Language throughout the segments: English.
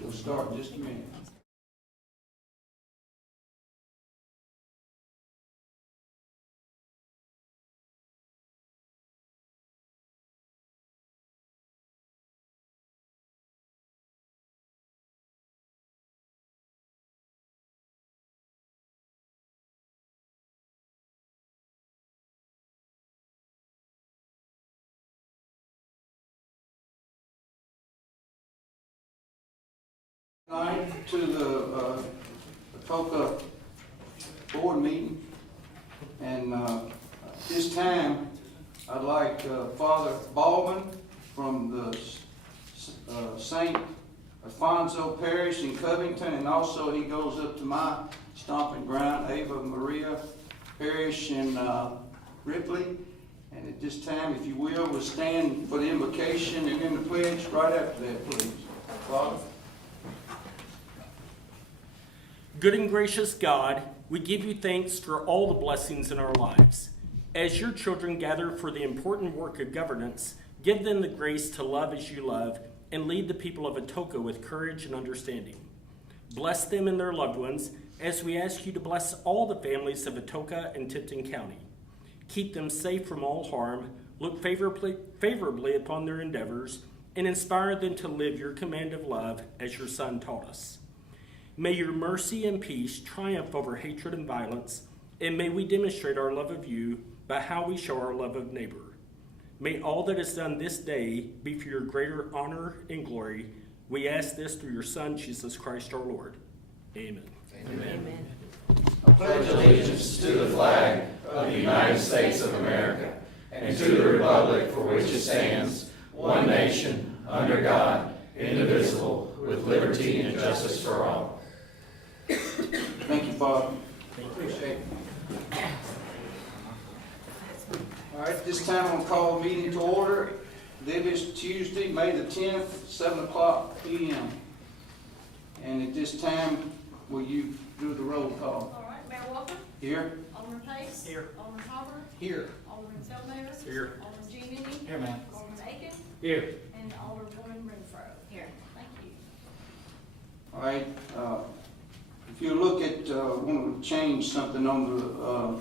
We'll start in just a minute. Tonight to the Atoka board meeting, and this time I'd like Father Baldwin from the St. Alfonso Parish in Covington, and also he goes up to my stomping ground, Ava Maria Parish in Ripley. And at this time, if you will, we'll stand for the invocation and then the pledge right after that, please. Father. Good and gracious God, we give you thanks for all the blessings in our lives. As your children gather for the important work of governance, give them the grace to love as you love and lead the people of Atoka with courage and understanding. Bless them and their loved ones as we ask you to bless all the families of Atoka and Tipton County. Keep them safe from all harm, look favorably upon their endeavors, and inspire them to live your command of love as your Son taught us. May your mercy and peace triumph over hatred and violence, and may we demonstrate our love of you by how we show our love of neighbor. May all that is done this day be for your greater honor and glory. We ask this through your Son, Jesus Christ our Lord. Amen. Amen. I pledge allegiance to the flag of the United States of America and to the republic for which it stands, one nation, under God, indivisible, with liberty and justice for all. Thank you, Father. Appreciate it. All right, this time I'm going to call the meeting to order. It is Tuesday, May the 10th, 7 o'clock p.m. And at this time, will you do the roll call? All right, Mayor Walker? Here? Alderman Pace? Here. Alderman Hopper? Here. Alderman Feldmayer? Here. Alderman G. Here, ma'am. Alderman Aiken? Here. And Alderwoman Renfro? Here. Thank you. All right, if you look at, want to change something on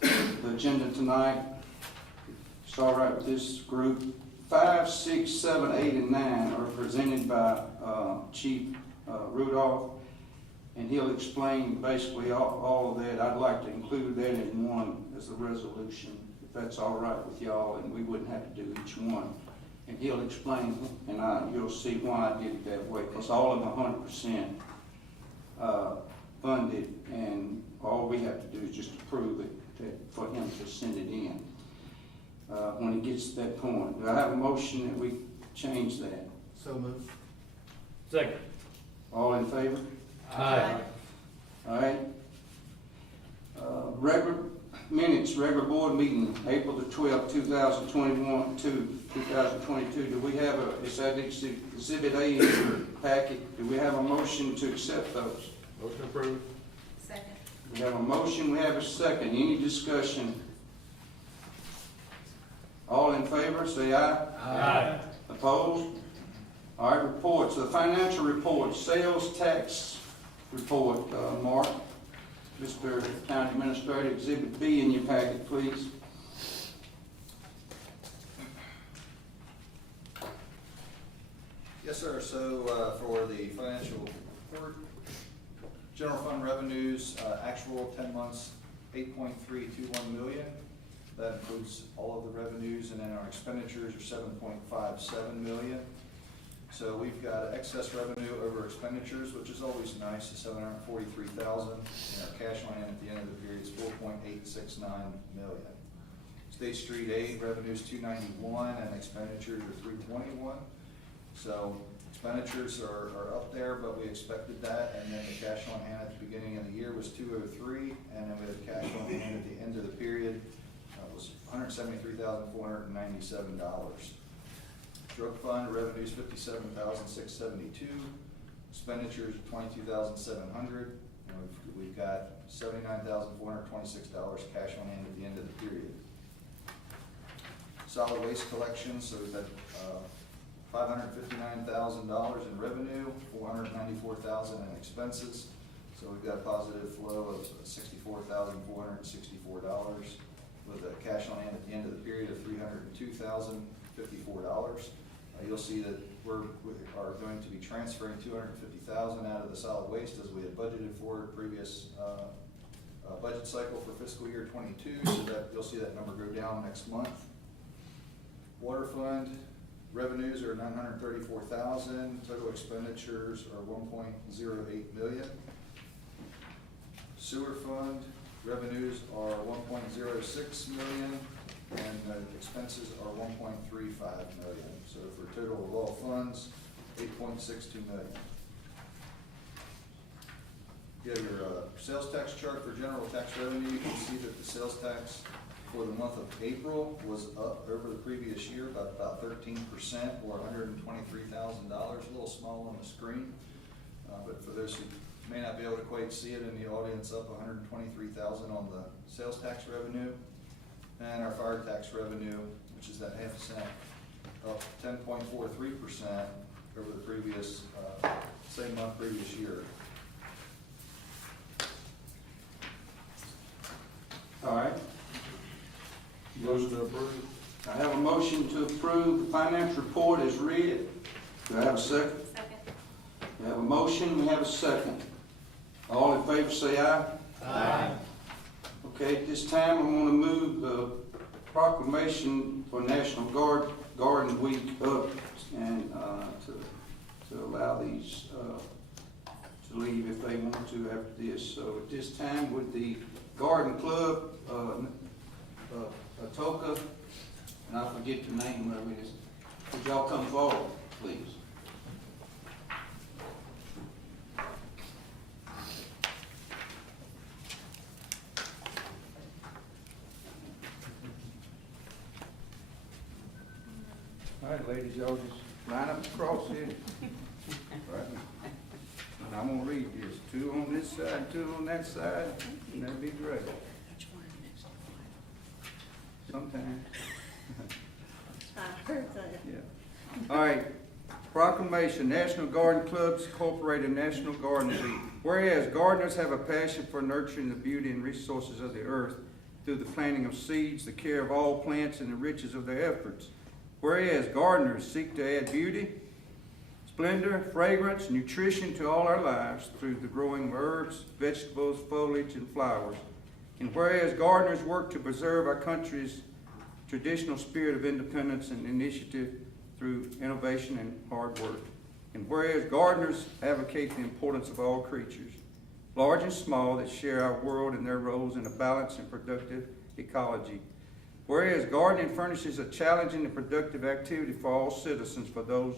the agenda tonight, it's all right with this group. 5, 6, 7, 8, and 9 are presented by Chief Rudolph, and he'll explain basically all of that. I'd like to include that in one as a resolution, if that's all right with y'all, and we wouldn't have to do each one. And he'll explain, and you'll see why I did it that way, because all of them 100% funded, and all we have to do is just approve it for him to send it in when it gets to that point. Do I have a motion that we change that? So moved. Second. All in favor? Aye. All right. Regular board meeting, April the 12th, 2021 to 2022. Do we have is that Exhibit A in your packet? Do we have a motion to accept those? Motion approved. Second. We have a motion, we have a second. Any discussion? All in favor, say aye. Aye. Opposed? All right, reports. The financial report, sales tax report, Mark. Mr. County Administrator, Exhibit B in your packet, please. Yes, sir. So for the financial report, general fund revenues, actual 10 months, 8.321 million. That includes all of the revenues, and then our expenditures are 7.57 million. So we've got excess revenue over expenditures, which is always nice, at 743,000. And our cash on hand at the end of the period is 4.869 million. State Street aid revenues 291 and expenditures are 321. So expenditures are up there, but we expected that. And then the cash on hand at the beginning of the year was 203, and then we had cash on hand at the end of the period was $173,497. Drug fund revenues 57,672, expenditures 22,700. We've got $79,426 cash on hand at the end of the period. Solid waste collection, so we've had $559,000 in revenue, $494,000 in expenses. So we've got a positive flow of $64,464 with a cash on hand at the end of the period of $302,054. You'll see that we are going to be transferring $250,000 out of the solid waste as we had budgeted for previous budget cycle for fiscal year 22, so that you'll see that number go down next month. Water fund revenues are $934,000. Total expenditures are $1.08 million. Sewer fund revenues are $1.06 million, and expenses are $1.35 million. So for a total of all funds, $8.62 million. You have your sales tax chart for general tax revenue. You can see that the sales tax for the month of April was up over the previous year by about 13%, or $123,000. A little small on the screen, but for those who may not be able to quite see it in the audience, up $123,000 on the sales tax revenue. And our fire tax revenue, which is that half cent, up 10.43% over the previous, same month previous year. All right. Motion to approve. I have a motion to approve the finance report as read. Do I have a second? Second. We have a motion, we have a second. All in favor say aye. Aye. Okay, at this time, I'm going to move the proclamation for National Garden Week up and to allow these to leave if they want to after this. So at this time, would the Garden Club, Atoka, and I forget the name of it, would y'all come forward, please? All right, ladies, y'all just line up across here. Right. And I'm gonna read this, 2 on this side, 2 on that side, and that'd be great. Sometimes. I heard that. Yeah. All right, proclamation, National Garden Clubs Incorporated National Garden Week. Whereas gardeners have a passion for nurturing the beauty and resources of the earth through the planting of seeds, the care of all plants, and the riches of their efforts. Whereas gardeners seek to add beauty, splendor, fragrance, nutrition to all our lives through the growing of herbs, vegetables, foliage, and flowers. And whereas gardeners work to preserve our country's traditional spirit of independence and initiative through innovation and hard work. And whereas gardeners advocate the importance of all creatures, large and small, that share our world and their roles in a balanced and productive ecology. Whereas gardening furnishes a challenging and productive activity for all citizens, for those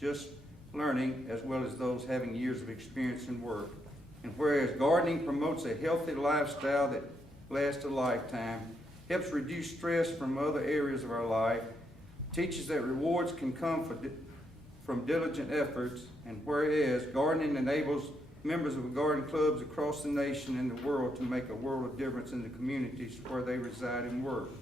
just learning as well as those having years of experience in work. And whereas gardening promotes a healthy lifestyle that lasts a lifetime, helps reduce stress from other areas of our life, teaches that rewards can come from diligent efforts, and whereas gardening enables members of garden clubs across the nation and the world to make a world of difference in the communities where they reside and work.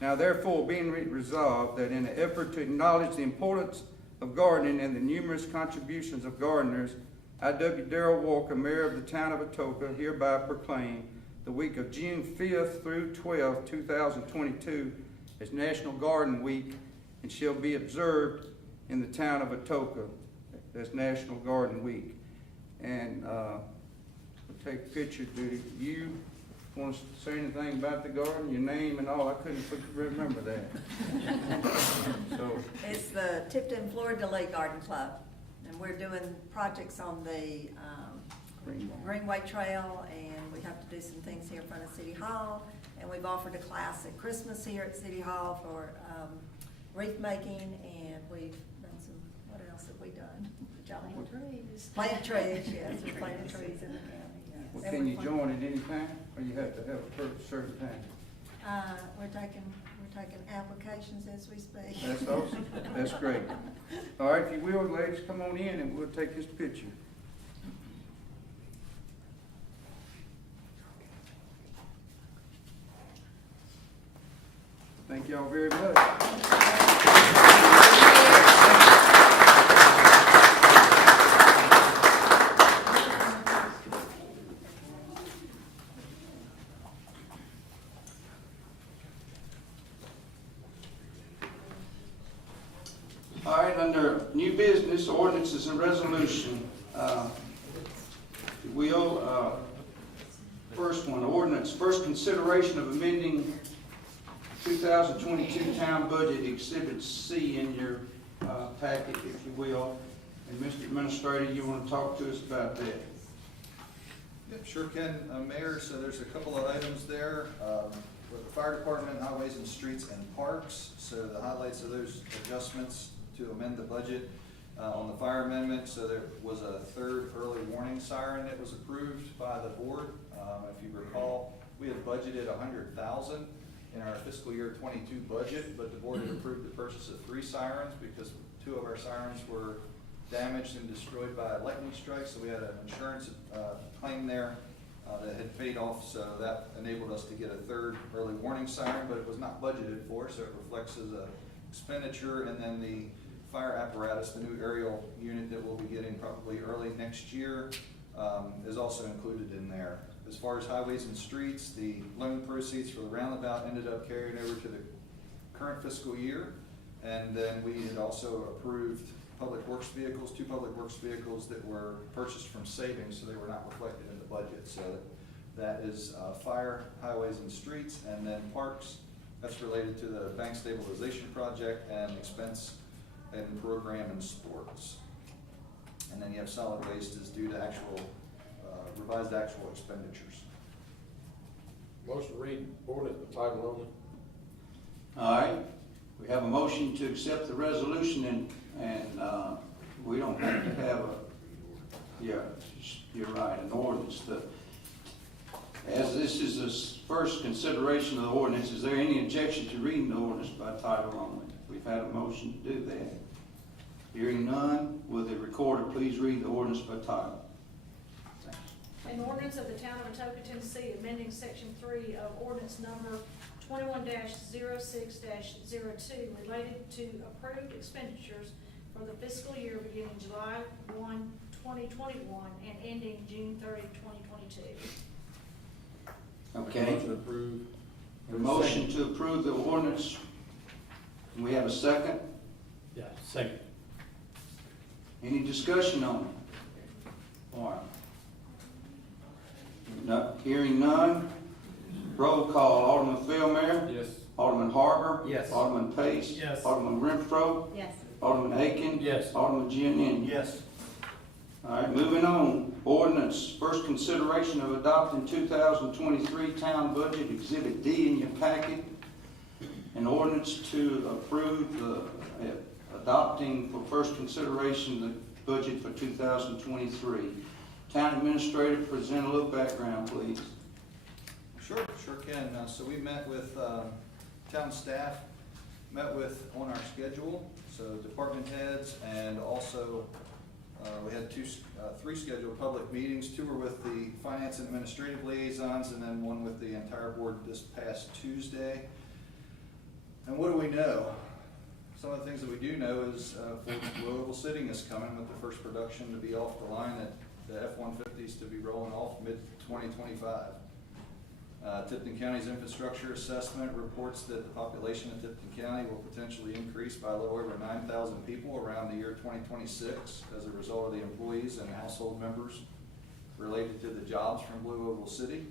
Now therefore, being resolved that in an effort to acknowledge the importance of gardening and the numerous contributions of gardeners, I, W. Darrell Walker, Mayor of the town of Atoka, hereby proclaim the week of June 5th through 12th, 2022 as National Garden Week, and shall be observed in the town of Atoka as National Garden Week. And we'll take a picture. Do you want to say anything about the garden, your name and all? I couldn't remember that. So It's the Tipton Florida Lake Garden Club, and we're doing projects on the Greenway Trail, and we have to do some things here in front of City Hall, and we've offered a class at Christmas here at City Hall for wreath making, and we've done some, what else have we done? Planting trees. Plant trees, yes, we planted trees in the county, yes. well, can you join at any time, or you have to have a certain time? We're taking applications as we speak. That's awesome. That's great. All right, if you will, ladies, come on in and we'll take this picture. Thank y'all very much. business, ordinances and resolution. If you will, first one, ordinance, first consideration of amending 2022 town budget, Exhibit C in your packet, if you will. And Mr. Administrator, you want to talk to us about that? Yep, sure can, Mayor. So there's a couple of items there. With the fire department, highways and streets and parks. So the highlights of those adjustments to amend the budget on the fire amendment. So there was a third early warning siren that was approved by the board. If you recall, we had budgeted $100,000 in our fiscal year 22 budget, but the board had approved the purchase of 3 sirens because 2 of our sirens were damaged and destroyed by a lightning strike. So we had an insurance claim there that had paid off, so that enabled us to get a third early warning siren, but it was not budgeted for, so it reflects as a expenditure. And then the fire apparatus, the new aerial unit that we'll be getting probably early next year, is also included in there. As far as highways and streets, the loan proceeds for the roundabout ended up carrying over to the current fiscal year. And then we had also approved public works vehicles, 2 public works vehicles that were purchased from savings, so they were not reflected in the budget. So that is fire, highways and streets, and then parks. That's related to the bank stabilization project and expense and program and sports. And then you have solid waste is due to actual, revised actual expenditures. Motion to read ordinance by title only. All right, we have a motion to accept the resolution, and we don't have to have you're right, an ordinance. As this is the first consideration of the ordinance, is there any objection to reading the ordinance by title only? We've had a motion to do that. Hearing none, will the recorder please read the ordinance by title? Thanks. An ordinance of the town of Atoka, Tennessee, amending section 3 of ordinance number 21-06-02 related to approved expenditures for the fiscal year beginning July 1, 2021 and ending June 30, 2022. Okay. Motion approved. A motion to approve the ordinance. Can we have a second? Yeah, second. Any discussion on it? All right. No, hearing none. Roll call. Alderman Fairmare? Yes. Alderman Harper? Yes. Alderman Pace? Yes. Alderman Renfro? Yes. Alderman Aiken? Yes. Alderman Giannini? Yes. All right, moving on. Ordinance, first consideration of adopting 2023 town budget, Exhibit D in your packet. An ordinance to approve the adopting for first consideration the budget for 2023. Town Administrator, present a little background, please. Sure can. So we met with town staff, met with on our schedule, so department heads, and also we had 3 scheduled public meetings. 2 were with the finance and administrative liaisons, and then 1 with the entire board this past Tuesday. And what do we know? Some of the things that we do know is Louisville Sitting is coming with the first production to be off the line, at the F-150s to be rolling off mid-2025. Tipton County's infrastructure assessment reports that the population of Tipton County will potentially increase by a little over 9,000 people around the year 2026 as a result of the employees and household members related to the jobs from Blue Oval City.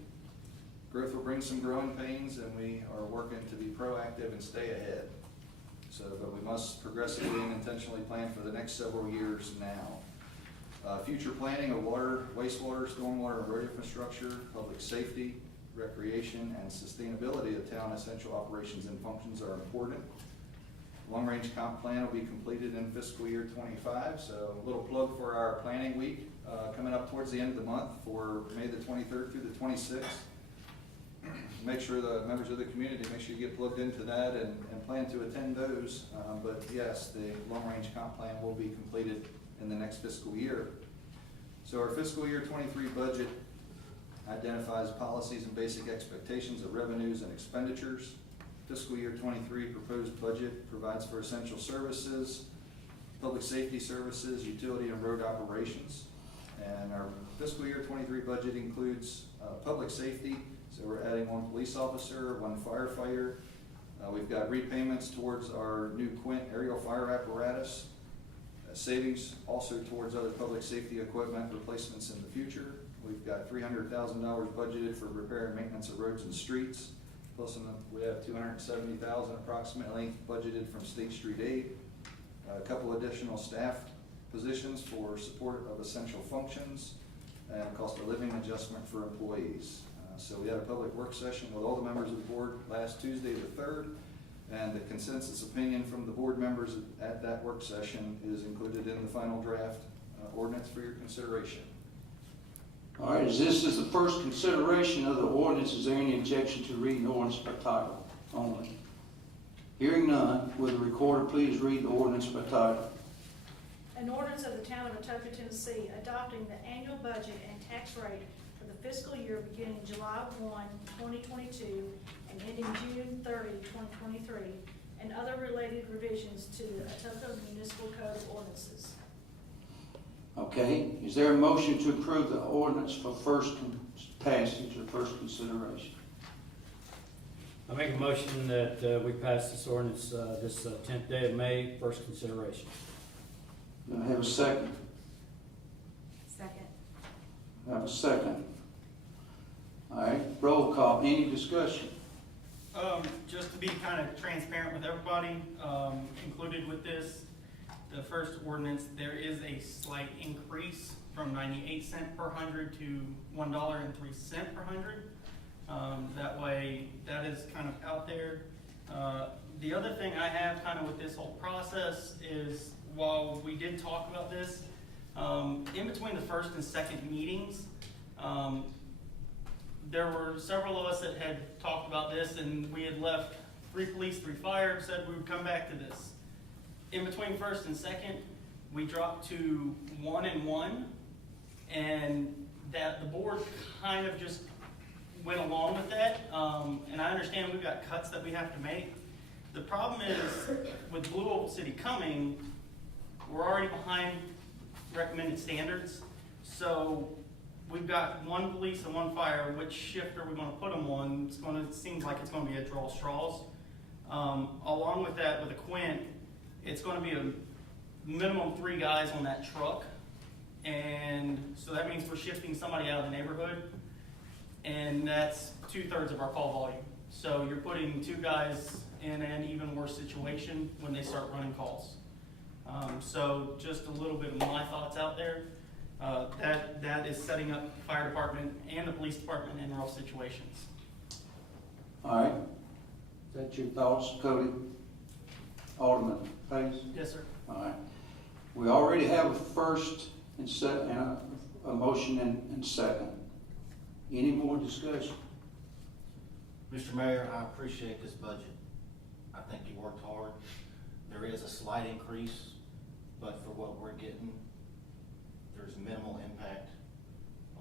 Growth will bring some growing pains, and we are working to be proactive and stay ahead. But we must progressively and intentionally plan for the next several years now. Future planning of water, wastewater, stormwater, road infrastructure, public safety, recreation, and sustainability of town essential operations and functions are important. Long-range comp plan will be completed in fiscal year 25, so a little plug for our planning week coming up towards the end of the month for May the 23rd through the 26th. Make sure the members of the community, make sure you get plugged into that and plan to attend those. But yes, the long-range comp plan will be completed in the next fiscal year. So our fiscal year 23 budget identifies policies and basic expectations of revenues and expenditures. Fiscal year 23 proposed budget provides for essential services, public safety services, utility and road operations. And our fiscal year 23 budget includes public safety, so we're adding 1 police officer, 1 firefighter. We've got repayments towards our new Quint aerial fire apparatus, savings also towards other public safety equipment replacements in the future. We've got $300,000 budgeted for repair and maintenance of roads and streets. Plus, we have $270,000 approximately budgeted from State Street Aid. A couple additional staff positions for support of essential functions, and a cost of living adjustment for employees. So we had a public work session with all the members of the board last Tuesday the 3rd, and the consensus opinion from the board members at that work session is included in the final draft ordinance for your consideration. All right, as this is the first consideration of the ordinance, is there any objection to reading the ordinance by title only? Hearing none, will the recorder please read the ordinance by title? An ordinance of the town of Atoka, Tennessee, adopting the annual budget and tax rate for the fiscal year beginning July 1, 2022, and ending June 30, 2023, and other related revisions to the Atoka Municipal Code of Ordinances. Okay, is there a motion to approve the ordinance for first passage or first consideration? I make a motion that we pass this ordinance this 10th day of May, first consideration. Do I have a second? Second. I have a second. All right, roll call, any discussion? Just to be kind of transparent with everybody, included with this, the first ordinance, there is a slight increase from 98 cents per hundred to $1.03 per hundred. That way, that is kind of out there. The other thing I have kind of with this whole process is, while we did talk about this, in between the first and second meetings, there were several of us that had talked about this, and we had left 3 police, 3 fire, said we would come back to this. In between first and second, we dropped to 1 and 1, and that the board kind of just went along with that. And I understand we've got cuts that we have to make. The problem is, with Blue Old City coming, we're already behind recommended standards. So we've got 1 police and 1 fire. Which shift are we going to put them on? It seems like it's going to be a draw straws. Along with that, with a Quint, it's going to be a minimum 3 guys on that truck. And so that means we're shifting somebody out of the neighborhood. And that's 2/3 of our call volume. So you're putting 2 guys in an even worse situation when they start running calls. So just a little bit of my thoughts out there. That is setting up the fire department and the police department in rough situations. All right, is that your thoughts, Cody? Alderman Pace? Yes, sir. All right, we already have a first and a motion and second. Any more discussion? Mr. Mayor, I appreciate this budget. I think you worked hard. There is a slight increase, but for what we're getting, there's minimal impact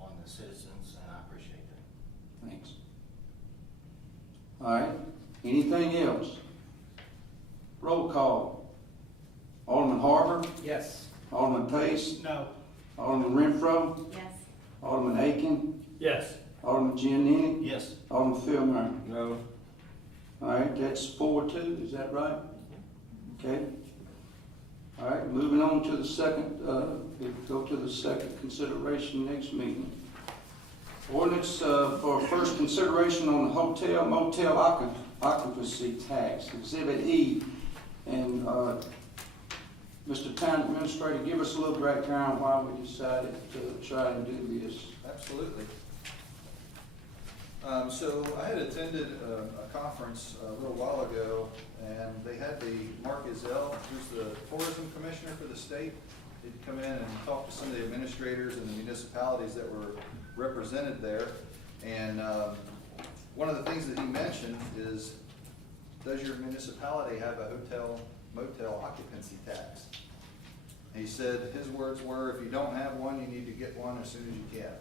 on the citizens, and I appreciate that. Thanks. All right, anything else? Roll call. Alderman Harper? Yes. Alderman Pace? No. Alderman Renfro? Yes. Alderman Aiken? Yes. Alderman Giannini? Yes. Alderman Philmer? No. All right, that's 4-2, is that right? Okay. All right, moving on to the second, we'll go to the second consideration next meeting. Ordinance for first consideration on the hotel motel occupancy tax, Exhibit E. And Mr. Town Administrator, give us a little background why we decided to try and do this. Absolutely. So I had attended a conference a little while ago, and they had Mark Izell, who's the tourism commissioner for the state. He'd come in and talk to some of the administrators and the municipalities that were represented there. And one of the things that he mentioned is, does your municipality have a hotel motel occupancy tax? And he said, his words were, if you don't have one, you need to get one as soon as you can.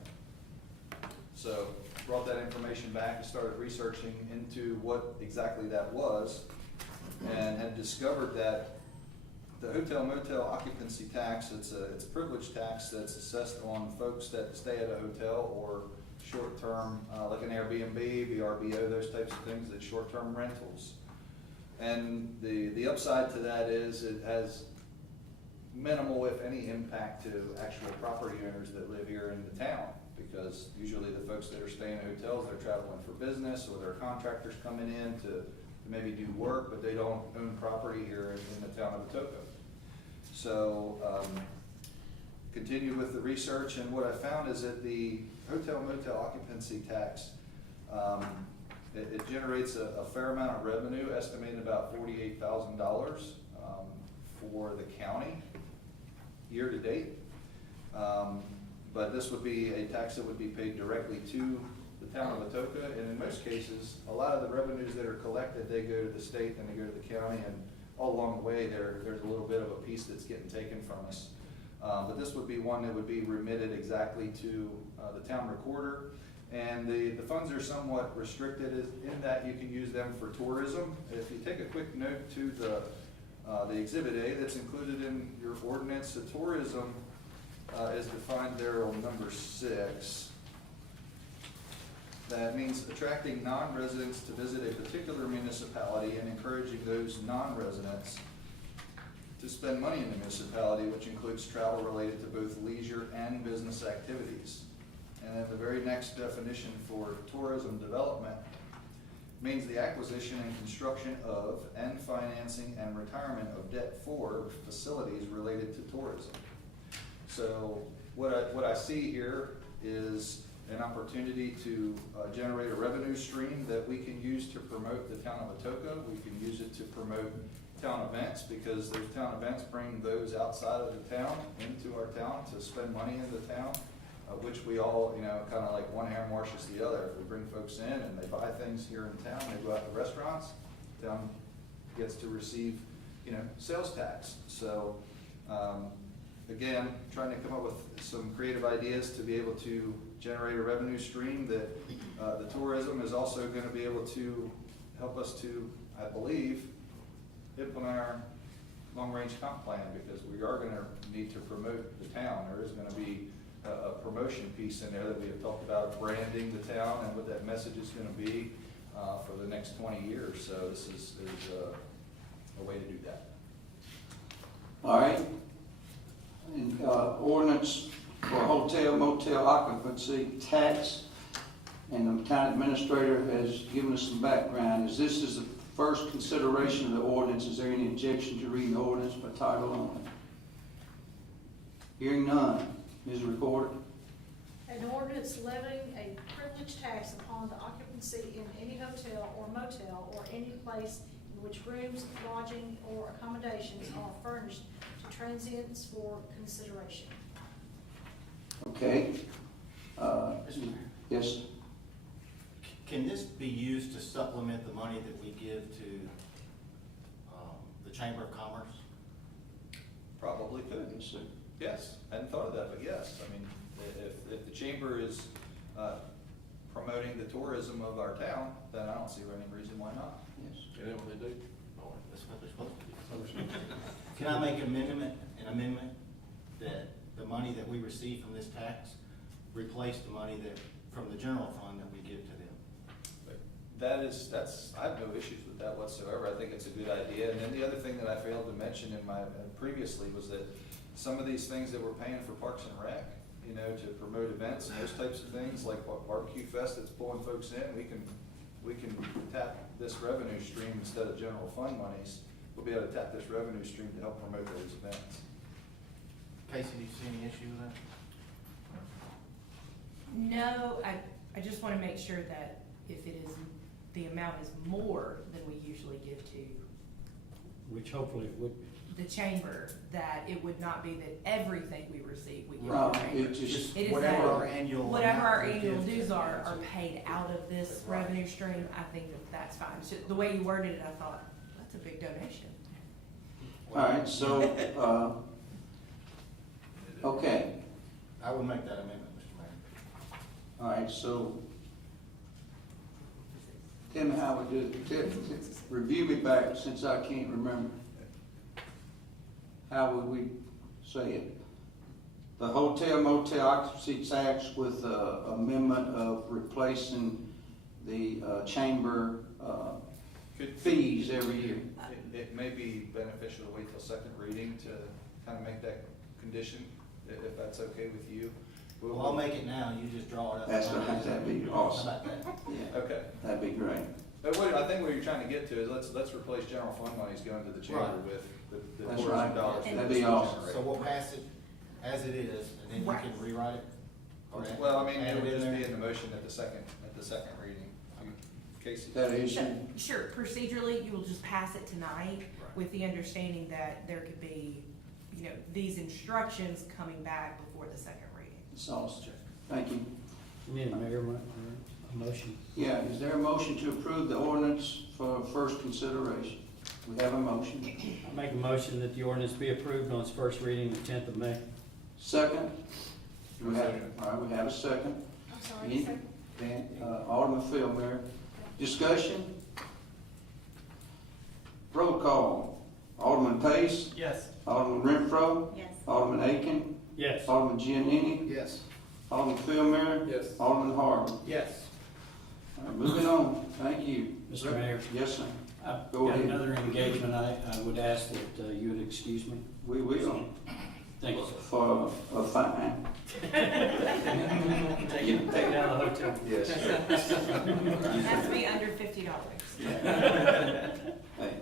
So brought that information back and started researching into what exactly that was, and had discovered that the hotel motel occupancy tax, it's a privilege tax that's assessed on folks that stay at a hotel or short-term, like an Airbnb, VRBO, those types of things, that's short-term rentals. And the upside to that is it has minimal, if any, impact to actual property owners that live here in the town. Because usually the folks that are staying in hotels, they're traveling for business, or there are contractors coming in to maybe do work, but they don't own property here in the town of Atoka. So, continued with the research, and what I found is that the hotel motel occupancy tax, it generates a fair amount of revenue, estimated about $48,000 for the county year to date. But this would be a tax that would be paid directly to the town of Atoka, and in most cases, a lot of the revenues that are collected, they go to the state and they go to the county, and all along the way, there's a little bit of a piece that's getting taken from us. But this would be one that would be remitted exactly to the town recorder. And the funds are somewhat restricted in that you can use them for tourism. If you take a quick note to the Exhibit A that's included in your ordinance, the tourism is defined there on number 6. That means attracting non-residents to visit a particular municipality and encouraging those non-residents to spend money in the municipality, which includes travel related to both leisure and business activities. And then the very next definition for tourism development means the acquisition and construction of, and financing and retirement of debt for facilities related to tourism. So what I see here is an opportunity to generate a revenue stream that we can use to promote the town of Atoka. We can use it to promote town events, because those town events bring those outside of the town into our town to spend money in the town, which we all, kind of like one hand washes the other. If we bring folks in and they buy things here in town, they go out to restaurants, the town gets to receive, sales tax. So, again, trying to come up with some creative ideas to be able to generate a revenue stream that the tourism is also going to be able to help us to, I believe, implement our long-range comp plan, because we are going to need to promote the town. There is going to be a promotion piece in there that we have talked about, branding the town and what that message is going to be for the next 20 years. So this is a way to do that. All right. And ordinance for hotel motel occupancy tax, and the town administrator has given us some background. As this is the first consideration of the ordinance, is there any objection to reading the ordinance by title only? Hearing none. Ms. Recorder. An ordinance levying a privilege tax upon the occupancy in any hotel or motel or any place in which rooms, lodging, or accommodations are furnished to transients for consideration. Okay. Mr. Mayor, Yes. can this be used to supplement the money that we give to the Chamber of Commerce? Probably could. Yes, sir. Yes, hadn't thought of that, but yes. I mean, if the chamber is promoting the tourism of our town, then I don't see any reason why not. Yes. You know what they do? That's what they're supposed to do. Can I make an amendment that the money that we receive from this tax replace the money from the general fund that we give to them? I have no issues with that whatsoever. I think it's a good idea. And then the other thing that I failed to mention in my previously was that some of these things that we're paying for Parks and Rec, to promote events and those types of things, like what Barbecue Fest that's pulling folks in, we can tap this revenue stream instead of general fund monies. We'll be able to tap this revenue stream to help promote those events. Casey, do you see any issue with that? No, I just want to make sure that if it is, the amount is more than we usually give to Which hopefully would be. the chamber, that it would not be that everything we receive, we give to Right. the chamber. It just, It is Whatever that our annual. whatever our amount we annual give to dues them. are paid out of this Right. revenue stream. I think that that's fine. So the way you worded it, I thought, that's a big donation. all right, so, okay. I would make that amendment, Mr. Mayor. All right, so tell me how we do it. Review me back, since I can't remember. How would we say it? The hotel motel occupancy tax with amendment of replacing the chamber fees every year. It may be beneficial to wait till second reading to kind of make that condition, if that's okay with you. Well, I'll make it now, you just draw it up. That'd be How awesome. about that? Yeah, Okay. that'd be great. But I think what you're trying to get to is let's replace general fund monies going to the chamber Right. with the That's tourism right. dollars. for That'd the be school awesome. generator. So we'll pass it as it is, and then you Right. can rewrite it? Or Well, I mean, add it would in just there? be in the motion at the second reading. Casey? Is that an issue? Sure, procedurally, you will just pass it tonight Right. with the understanding that there could be, these instructions coming back before the second reading. It's awesome. Thank you. You need a mayor, a motion? Yeah, is there a motion to approve the ordinance for first consideration? We have a motion. I make a motion that the ordinance be approved on its first reading the 10th of May. Second? We have, Second. all right, we have a second. I'm sorry, Any- sir. Alderman Phil, Mayor. Discussion? Roll call. Alderman Pace, Yes. Alderman Renfro, Yes. Alderman Aiken, Yes. Alderman Giannini, Yes. Alderman Phil, Mayor. Yes. Alderman Harvey. Yes. All right, moving on. Thank you. Mr. Mayor. Yes, sir. I've Go got ahead. another engagement. I would ask that you would excuse me. We will, Thank you, sir. for a fine. Take it down to the hotel. Yes. It has to be under $50. Hey,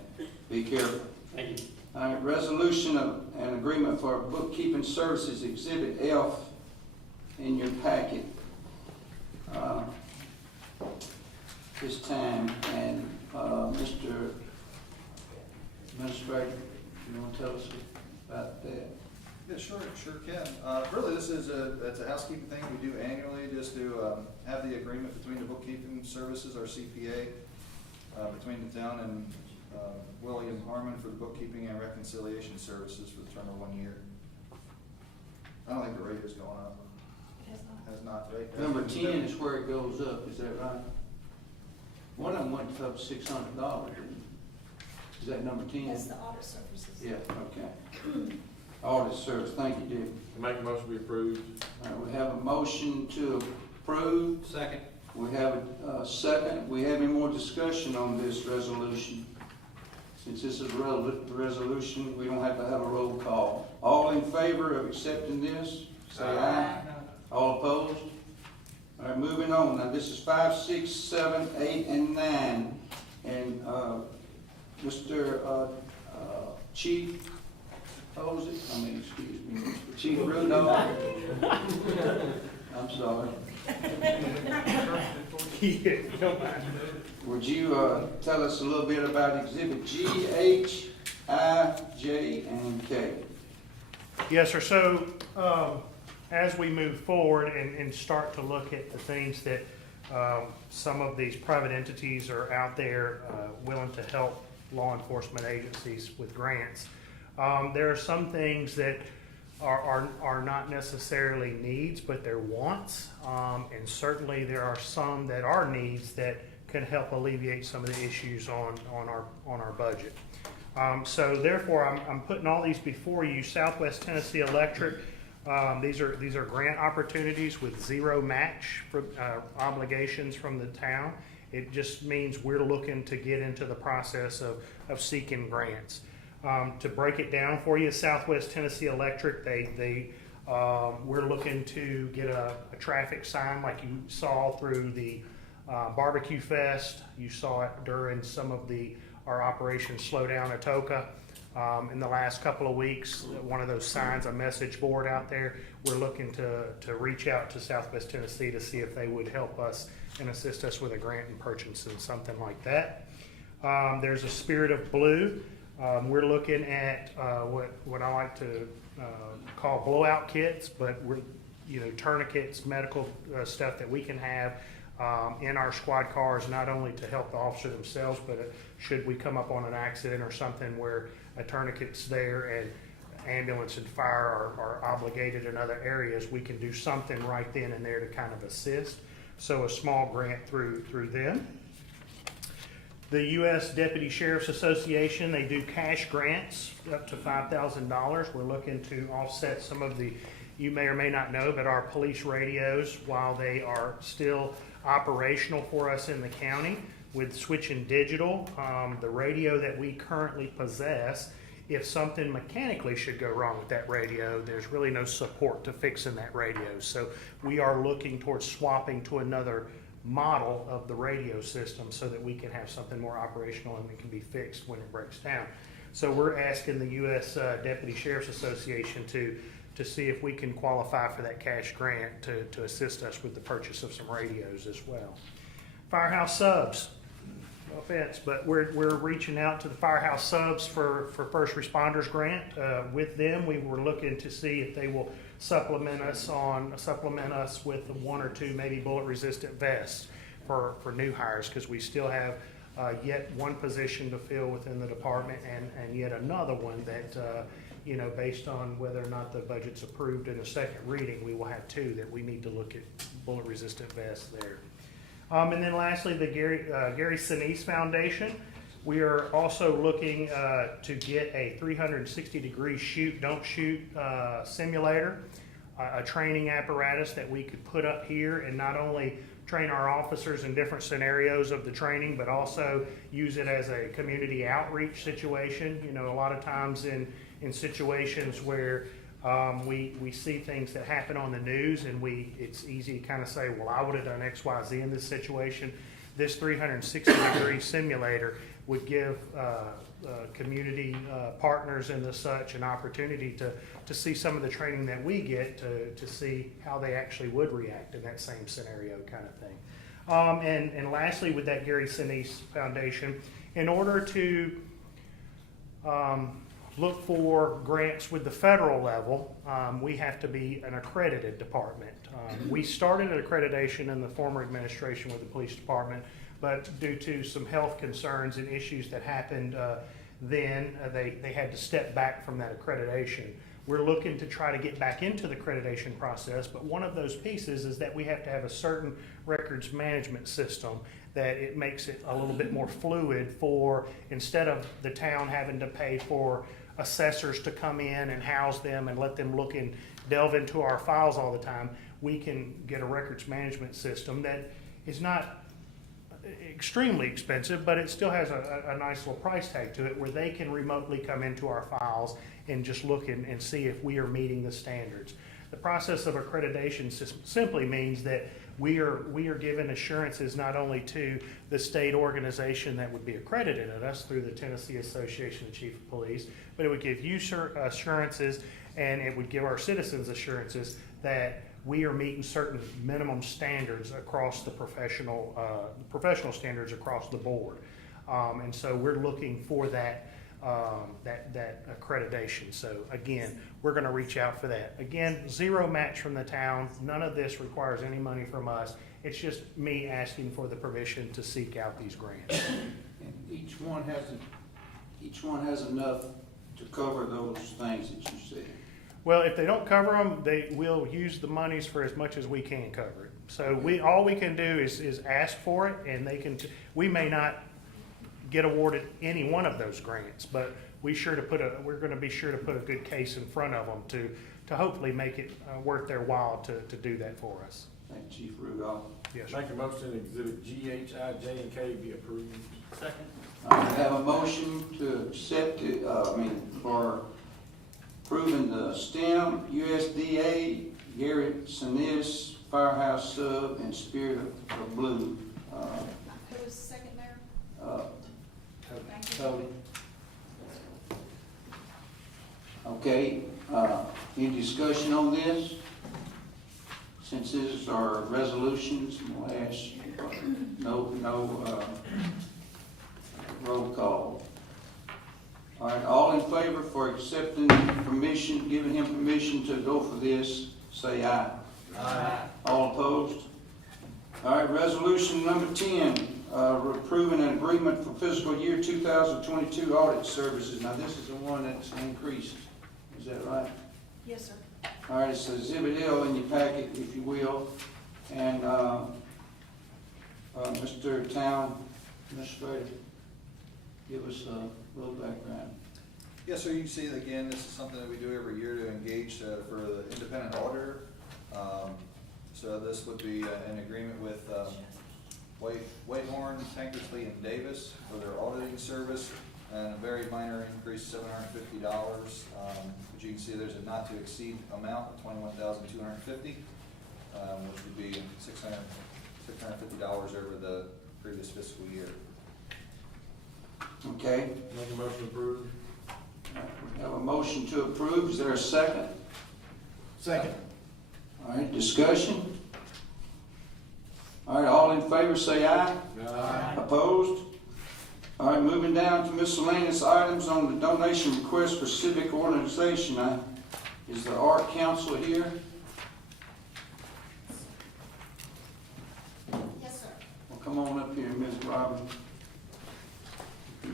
be careful. Thank you. All right, resolution of an agreement for bookkeeping services, Exhibit F in your packet. This time, and, Mr. Administrator, you want to tell us about that? Yeah, sure can. Really, this is that's a housekeeping thing we do annually, just to have the agreement between the bookkeeping services, our CPA, between the town and William Harmon for the bookkeeping and reconciliation services for the term of 1 year. I don't think the rate has gone up. Has not, right? Number 10 is where it goes up, is that right? One of them went up $600. Is that number 10? That's the audit services. Yeah, okay. Audit service, thank you, Dick. Make a motion to be approved. All right, we have a motion to approve. Second. We have a second. We have any more discussion on this resolution? Since this is a resolution, we don't have to have a roll call. All in favor of accepting this, say aye. All opposed? All right, moving on. Now, this is 5, 6, 7, 8, and 9. And Mr. Chief Posey, excuse me, Chief Rudolph. I'm sorry. Would you tell us a little bit about Exhibit G, H, I, J, and K? Yes, sir. So, as we move forward and start to look at the things that some of these private entities are out there willing to help law enforcement agencies with grants, there are some things that are not necessarily needs, but they're wants. And certainly there are some that are needs that can help alleviate some of the issues on our budget. So therefore, I'm putting all these before you. Southwest Tennessee Electric, these are grant opportunities with zero match for obligations from the town. It just means we're looking to get into the process of seeking grants. To break it down for you, Southwest Tennessee Electric, we're looking to get a traffic sign like you saw through the Barbecue Fest. You saw it during some of our Operation Slow Down Atoka. In the last couple of weeks, one of those signs, a message board out there, we're looking to reach out to Southwest Tennessee to see if they would help us and assist us with a grant in purchasing something like that. There's a Spirit of Blue. We're looking at what I like to call blowout kits, but we're tourniquets, medical stuff that we can have in our squad cars, not only to help the officer themselves, but should we come up on an accident or something where a tourniquet's there and ambulance and fire are obligated in other areas, we can do something right then and there to kind of assist. So a small grant through them. The U.S. Deputy Sheriff's Association, they do cash grants up to $5,000. We're looking to offset some of you may or may not know, but our police radios, while they are still operational for us in the county, with switching digital, the radio that we currently possess if something mechanically should go wrong with that radio, there's really no support to fixing that radio. So we are looking towards swapping to another model of the radio system so that we can have something more operational and it can be fixed when it breaks down. So we're asking the U.S. Deputy Sheriff's Association to see if we can qualify for that cash grant to assist us with the purchase of some radios as well. Firehouse subs. No offense, but we're reaching out to the firehouse subs for first responders grant. With them, we were looking to see if they will supplement us with one or two maybe bullet resistant vests for new hires, because we still have yet one position to fill within the department and yet another one that based on whether or not the budget's approved in a second reading, we will have two that we need to look at bullet resistant vests there. And then lastly, the Gary Sinise Foundation. We are also looking to get a 360-degree shoot, don't shoot simulator, a training apparatus that we could put up here and not only train our officers in different scenarios of the training, but also use it as a community outreach situation. A lot of times in situations where we see things that happen on the news and it's easy to kind of say, well, I would have done X, Y, Z in this situation. This 360-degree simulator would give community partners and the such an opportunity to see some of the training that we get to see how they actually would react in that same scenario kind of thing. And lastly, with that Gary Sinise Foundation, in order to look for grants with the federal level, we have to be an accredited department. We started an accreditation in the former administration with the police department, but due to some health concerns and issues that happened then, they had to step back from that accreditation. We're looking to try to get back into the accreditation process, but one of those pieces is that we have to have a certain records management system that it makes it a little bit more fluid for, instead of the town having to pay for assessors to come in and house them and let them look and delve into our files all the time, we can get a records management system that is not extremely expensive, but it still has a nice little price tag to it, where they can remotely come into our files and just look and see if we are meeting the standards. The process of accreditation simply means that we are given assurances not only to the state organization that would be accredited at us through the Tennessee Association of Chief of Police, but it would give you assurances, and it would give our citizens assurances that we are meeting certain minimum standards across the professional standards across the board. And so we're looking for that accreditation. So again, we're going to reach out for that. Again, zero match from the town. None of this requires any money from us. It's just me asking for the permission to seek out these grants. And each one has enough to cover those things that you said. Well, if they don't cover them, they will use the monies for as much as we can cover it. So all we can do is ask for it, and we may not get awarded any one of those grants, but we're going to be sure to put a good case in front of them to hopefully make it worth their while to do that for us. Thank you, Chief Rudolph. Yes, sir. Make a motion exhibit G, H, I, J, and K be approved. Second. I have a motion to accept it, for approving the STEM, USDA, Garrett Sinise, Firehouse Sub, and Spirit of Blue. Who was the second, Mayor? Thank you. Tony. Okay, any discussion on this? Since this is our resolutions, we'll ask, no roll call. All right, all in favor for accepting permission, giving him permission to go for this, say aye. Aye. All opposed? All right, resolution number 10, approving an agreement for fiscal year 2022 audit services. Now, this is the one that's increased. Is that right? Yes, sir. All right, it's Exhibit L in your packet, if you will. And Mr. Town Administrator, give us a little background. Yeah, so you can see that, again, this is something that we do every year to engage for the independent auditor. So this would be an agreement with Whitehorn, Tankersley, and Davis for their auditing service. and a very minor increase, $750. But you can see there's a not to exceed amount of $21,250, which would be $650 over the previous fiscal year. Okay, Make a motion to approve. we have a motion to approve. Is there a second? Second. All right, discussion? All right, all in favor say aye. Aye. Opposed? All right, moving down to miscellaneous items on the donation request for civic organization. Is the Art Council here? Yes, sir. Well, come on up here, Ms. Robin.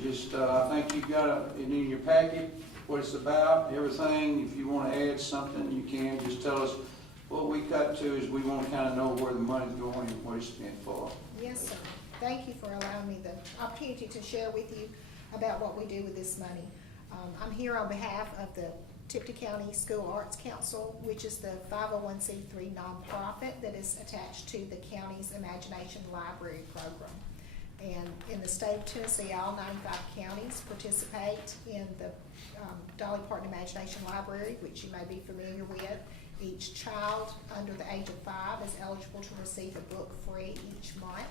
Just, I think you've got it in your packet, what it's about, everything. If you want to add something, you can. Just tell us. What we cut to is we want to kind of know where the money's going and what it's spent for. Yes, sir. Thank you for allowing me the opportunity to share with you about what we do with this money. I'm here on behalf of the Tipton County School Arts Council, which is the 501c3 nonprofit that is attached to the county's Imagination Library program. And in the state of Tennessee, all 95 counties participate in the Dolly Parton Imagination Library, which you may be familiar with. Each child under the age of 5 is eligible to receive a book free each month.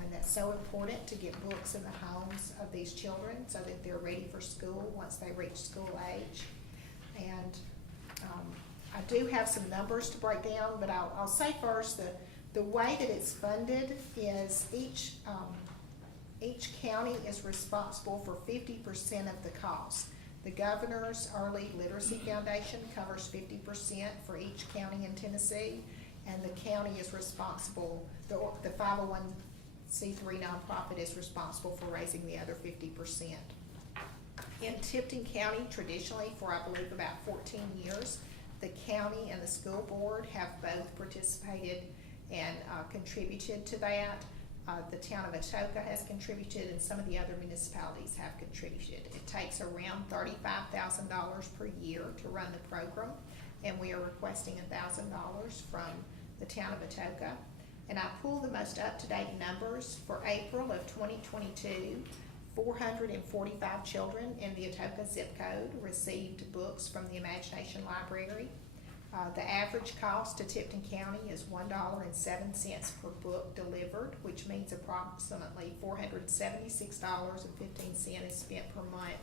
And that's so important to get books in the homes of these children so that they're ready for school once they reach school age. And I do have some numbers to break down, but I'll say first the way that it's funded is each county is responsible for 50% of the cost. The Governor's Early Literacy Foundation covers 50% for each county in Tennessee, and the county is responsible, the 501c3 nonprofit is responsible for raising the other 50%. In Tipton County, traditionally for I believe about 14 years, the county and the school board have both participated and contributed to that. The town of Atoka has contributed, and some of the other municipalities have contributed. It takes around $35,000 per year to run the program, and we are requesting $1,000 from the town of Atoka. And I pulled the most up-to-date numbers for April of 2022. 445 children in the Atoka zip code received books from the Imagination Library. The average cost to Tipton County is $1.07 per book delivered, which means approximately $476.15 is spent per month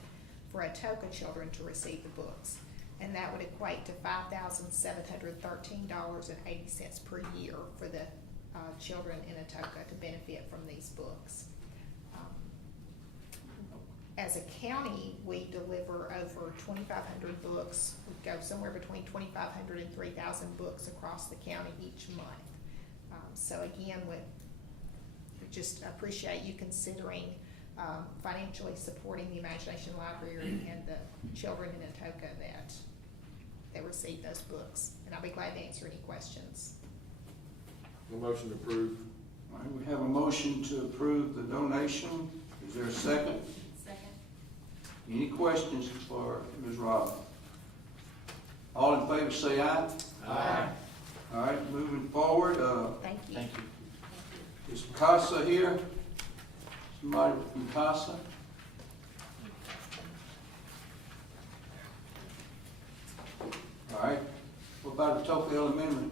for Atoka children to receive the books. And that would equate to $5,713.80 per year for the children in Atoka to benefit from these books. As a county, we deliver over 2,500 books. We go somewhere between 2,500 and 3,000 books across the county each month. So again, we just appreciate you considering financially supporting the Imagination Library and the children in Atoka that receive those books. And I'll be glad to answer any questions. A motion to approve. All right, we have a motion to approve the donation. Is there a second? Second. Any questions for Ms. Robin? All in favor say aye. Aye. All right, moving forward, Thank you. Thank you. is CASA here? Somebody from CASA? All right, what about Atoka Elementary?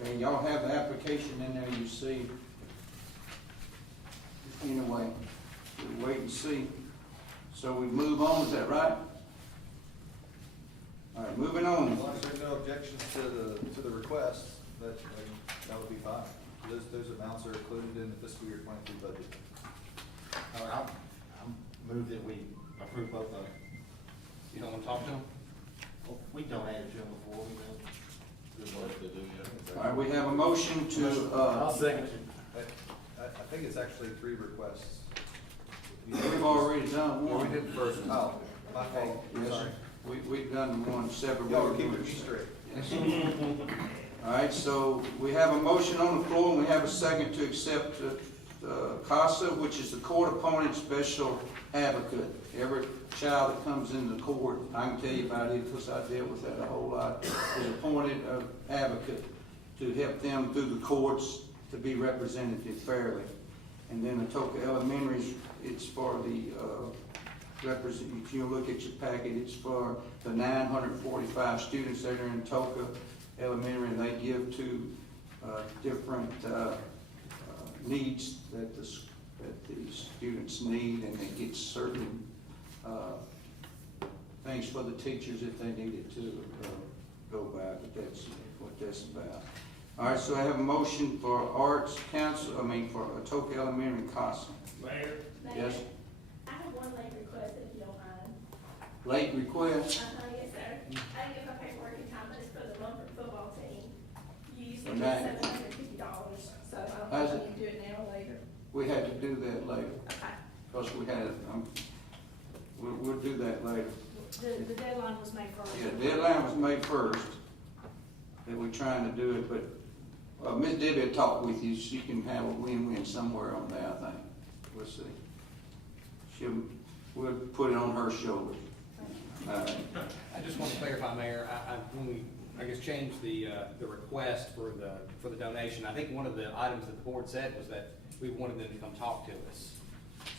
Okay, y'all have the application in there, you see. Anyway, we'll wait and see. So we move on, is that right? All right, moving As on. long as there's no objections to the request, that would be fine. Those amounts are included in the fiscal year 23 budget. All right, I'll move that we approve both of them. You don't want to talk to them? Well, we donated to them before, we know. All right, we have a motion to, I'll second it. I think it's actually 3 requests. we've already done Yeah, we one. did the first. Oh, my fault, Yes, sorry. we've done one separate. Y'all are keeping me straight. Yes. All right, so we have a motion on the floor, and we have a second to accept CASA, which is the Court Appointed Special Advocate. Every child that comes into the court, I can tell you about it because I dealt with that a whole lot, is appointed an advocate to help them through the courts to be represented fairly. And then Atoka Elementary, it's for the, if you look at your packet, it's for the 945 students that are in Atoka Elementary, and they give to different needs that the students need, and they get certain things for the teachers if they need it to go by, but that's what that's about. All right, so I have a motion for Arts Council, for Atoka Elementary and CASA. Mayor? Yes, I have one late request if you don't mind. late request. Yes, sir. I didn't get my paperwork in time, but it's for the Lumberton football team. You used to For get that. $750, so I don't How's know it? if you can do it now or later. We had to do that later, Okay. because we had, we'll do that later. The deadline was May first. Yeah, the deadline was May 1st, that we're trying to do it, but Miss Debbie will talk with you. She can have a win-win somewhere on that, I think. We'll see. We'll put it on her shoulders. All right. I just want to clarify, Mayor, when we, I guess, changed the request for the donation, I think one of the items that the board said was that we wanted them to come talk to us.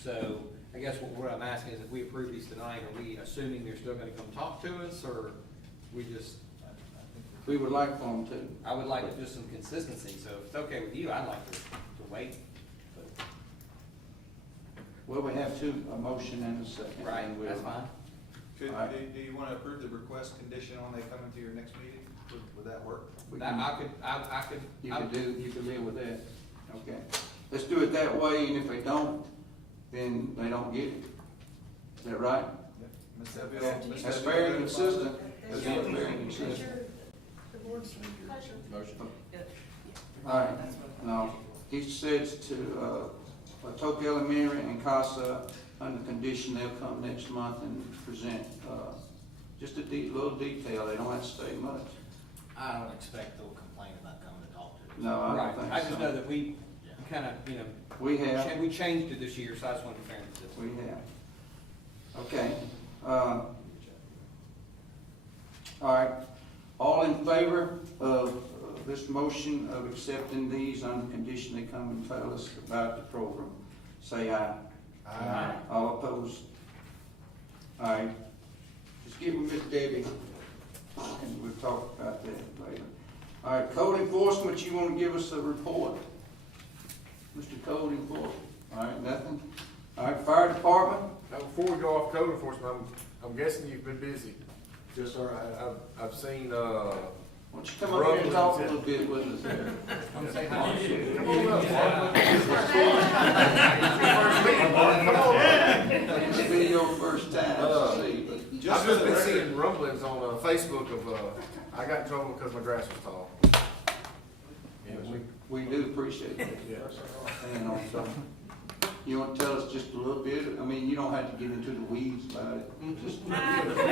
So I guess what I'm asking is if we approve these tonight, are we assuming they're still gonna come talk to us, or we just? We would like for them to. I would like just some consistency, so if it's okay with you, I'd like to wait. But- Well, we have a motion and a second. Right, and we'll- that's fine. Could, All right. do you want to approve the request condition on they coming to your next meeting? Would that work? We That, can- I could. You can live with that. Okay. Let's do it that way, and if they don't, then they don't get it. Is that right? Ms. Debbie, Ms. That's Debbie, fair and good? consistent. That's fair and consistent. The board's pleasure. Motion. All right, now, he says to, Atoka Elementary and CASA, under condition they'll come next month and present, just a little detail, they don't have to say much. I don't expect they'll complain about coming to talk to us. No, I Right, don't think I just know so. that we kind of, We have, we changed it this year, so I just wanted to be fair and consistent. we have. Okay, all right, all in favor of this motion of accepting these under condition they come and tell us about the program, say aye. Aye. All opposed? All right, just give them Miss Debbie, and we'll talk about that later. All right, code enforcement, you want to give us a report? Mr. Code Enforcement, all right, nothing? All right, fire department? Now, before we go off code enforcement, I'm guessing you've been busy. Just, I've seen, Why don't you come up here and talk a little bit with us there? I'm saying how you should. come on up. This will be your first time to see, but I've just been seeing rumblings on Facebook of, I got in trouble because my grass was tall. we do appreciate that. Yeah. And also, you want to tell us just a little bit? I mean, you don't have to get into the weeds about it. Just a little bit.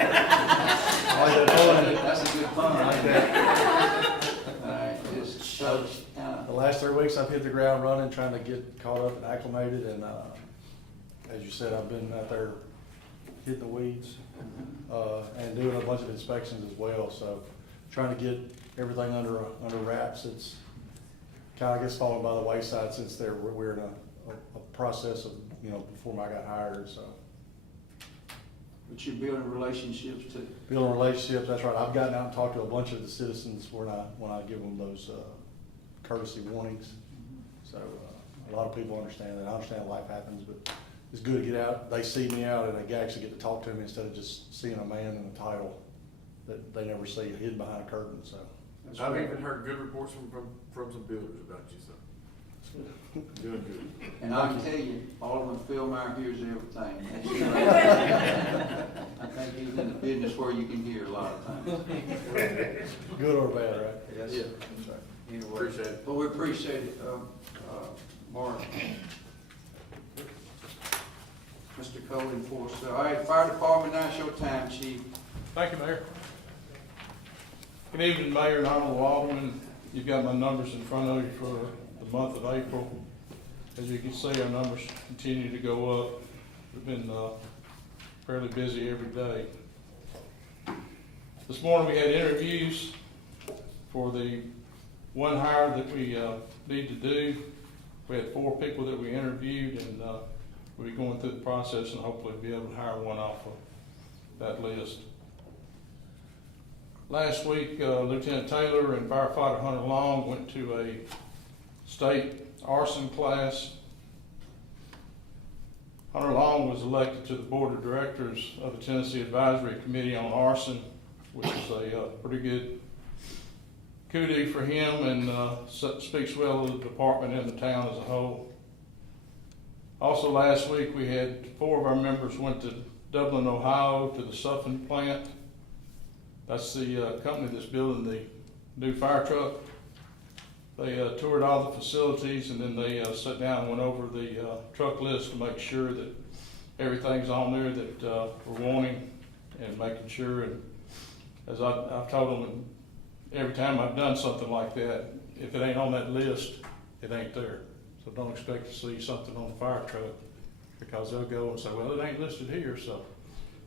That's a good pun. All right, just shows kind The last 3 weeks, I've hit the ground running, trying to get caught up and acclimated, and, as you said, I've been out there hitting the weeds, and doing a bunch of inspections as well, so trying to get everything under wraps. It's kind of, I guess, fallen by the wayside since we're in a process of, before I got hired, so. But you're building relationships too. Building relationships, that's right. I've gotten out and talked to a bunch of the citizens when I give them those courtesy warnings. So a lot of people understand that. I understand life happens, but it's good to get out. They see me out and they actually get to talk to me instead of just seeing a man in a title that they never see hidden behind a curtain, so. That's I've right. even heard good reports from some builders about you, so. Doing good. And I can tell you, Alderman Philmeyer hears everything. I think he's in the business where you can hear a lot of times. Good or bad, right? Yes, Yeah. that's right. Anyway, Appreciate it. but we appreciate it, Mark. Mr. Code Enforcer. All right, fire department, now's your time, chief. Thank you, Mayor. Good evening, Mayor and Honorable Alderman. You've got my numbers in front of you for the month of April. As you can see, our numbers continue to go up. We've been fairly busy every day. This morning we had interviews for the one hire that we need to do. We had 4 people that we interviewed, and we'll be going through the process and hopefully be able to hire one off of that list. Last week, Lieutenant Taylor and firefighter Hunter Long went to a state arson class. Hunter Long was elected to the Board of Directors of the Tennessee Advisory Committee on Arson, which is a pretty good kudos for him, and speaks well of the department and the town as a whole. Also last week, we had 4 of our members went to Dublin, Ohio, to the Suffin plant. That's the company that's building the new fire truck. They toured all the facilities, and then they sat down and went over the truck list to make sure that everything's on there that we're wanting, and making sure. And as I've told them, every time I've done something like that, if it ain't on that list, it ain't there. So don't expect to see something on the fire truck, because they'll go and say, well, it ain't listed here. So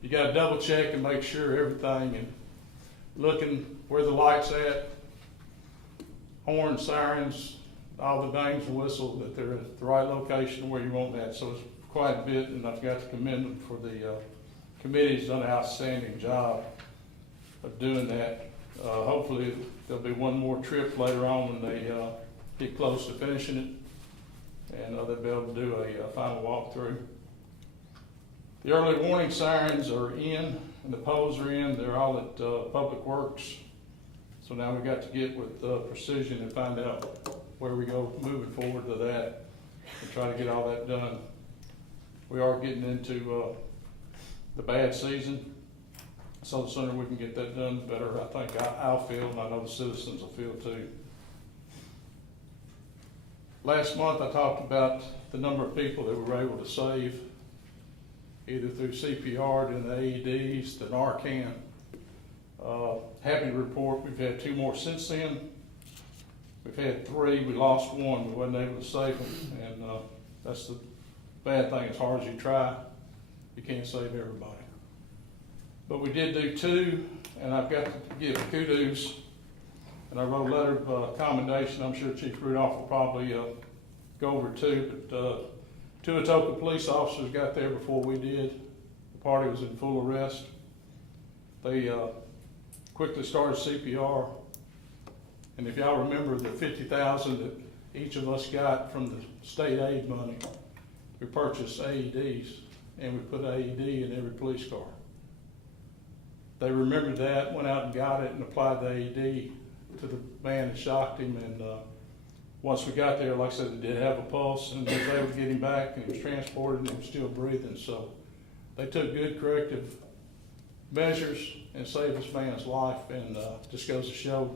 you got to double check and make sure everything, and looking where the light's at, horns, sirens, all the bangs and whistles, that they're at the right location where you want that. So it's quite a bit, and I've got to commend them for the committee's done an outstanding job of doing that. Hopefully there'll be one more trip later on when they get close to finishing it, and they'll be able to do a final walkthrough. The early warning sirens are in, and the poles are in. They're all at Public Works. So now we've got to get with Precision and find out where we go moving forward to that, and try to get all that done. We are getting into the bad season, so the sooner we can get that done, the better I think I'll feel, and I know the citizens will feel too. Last month I talked about the number of people that we were able to save, either through CPR, and the AEDs, the Narcan. Happy to report we've had 2 more since then. We've had 3, we lost 1, we wasn't able to save them, and that's the bad thing. As hard as you try, you can't save everybody. But we did do 2, and I've got to give kudos, and I wrote a letter of commendation. I'm sure Chief Rudolph will probably go over 2, but 2 Atoka police officers got there before we did. The party was in full arrest. They quickly started CPR, and if y'all remember the $50,000 that each of us got from the state aid money, we purchased AEDs, and we put AED in every police car. They remembered that, went out and got it, and applied the AED to the man that shocked him. And once we got there, like I said, they did have a pulse, and they was able to get him back, and he was transported, and he was still breathing. So they took good corrective measures and saved this man's life. And just goes to show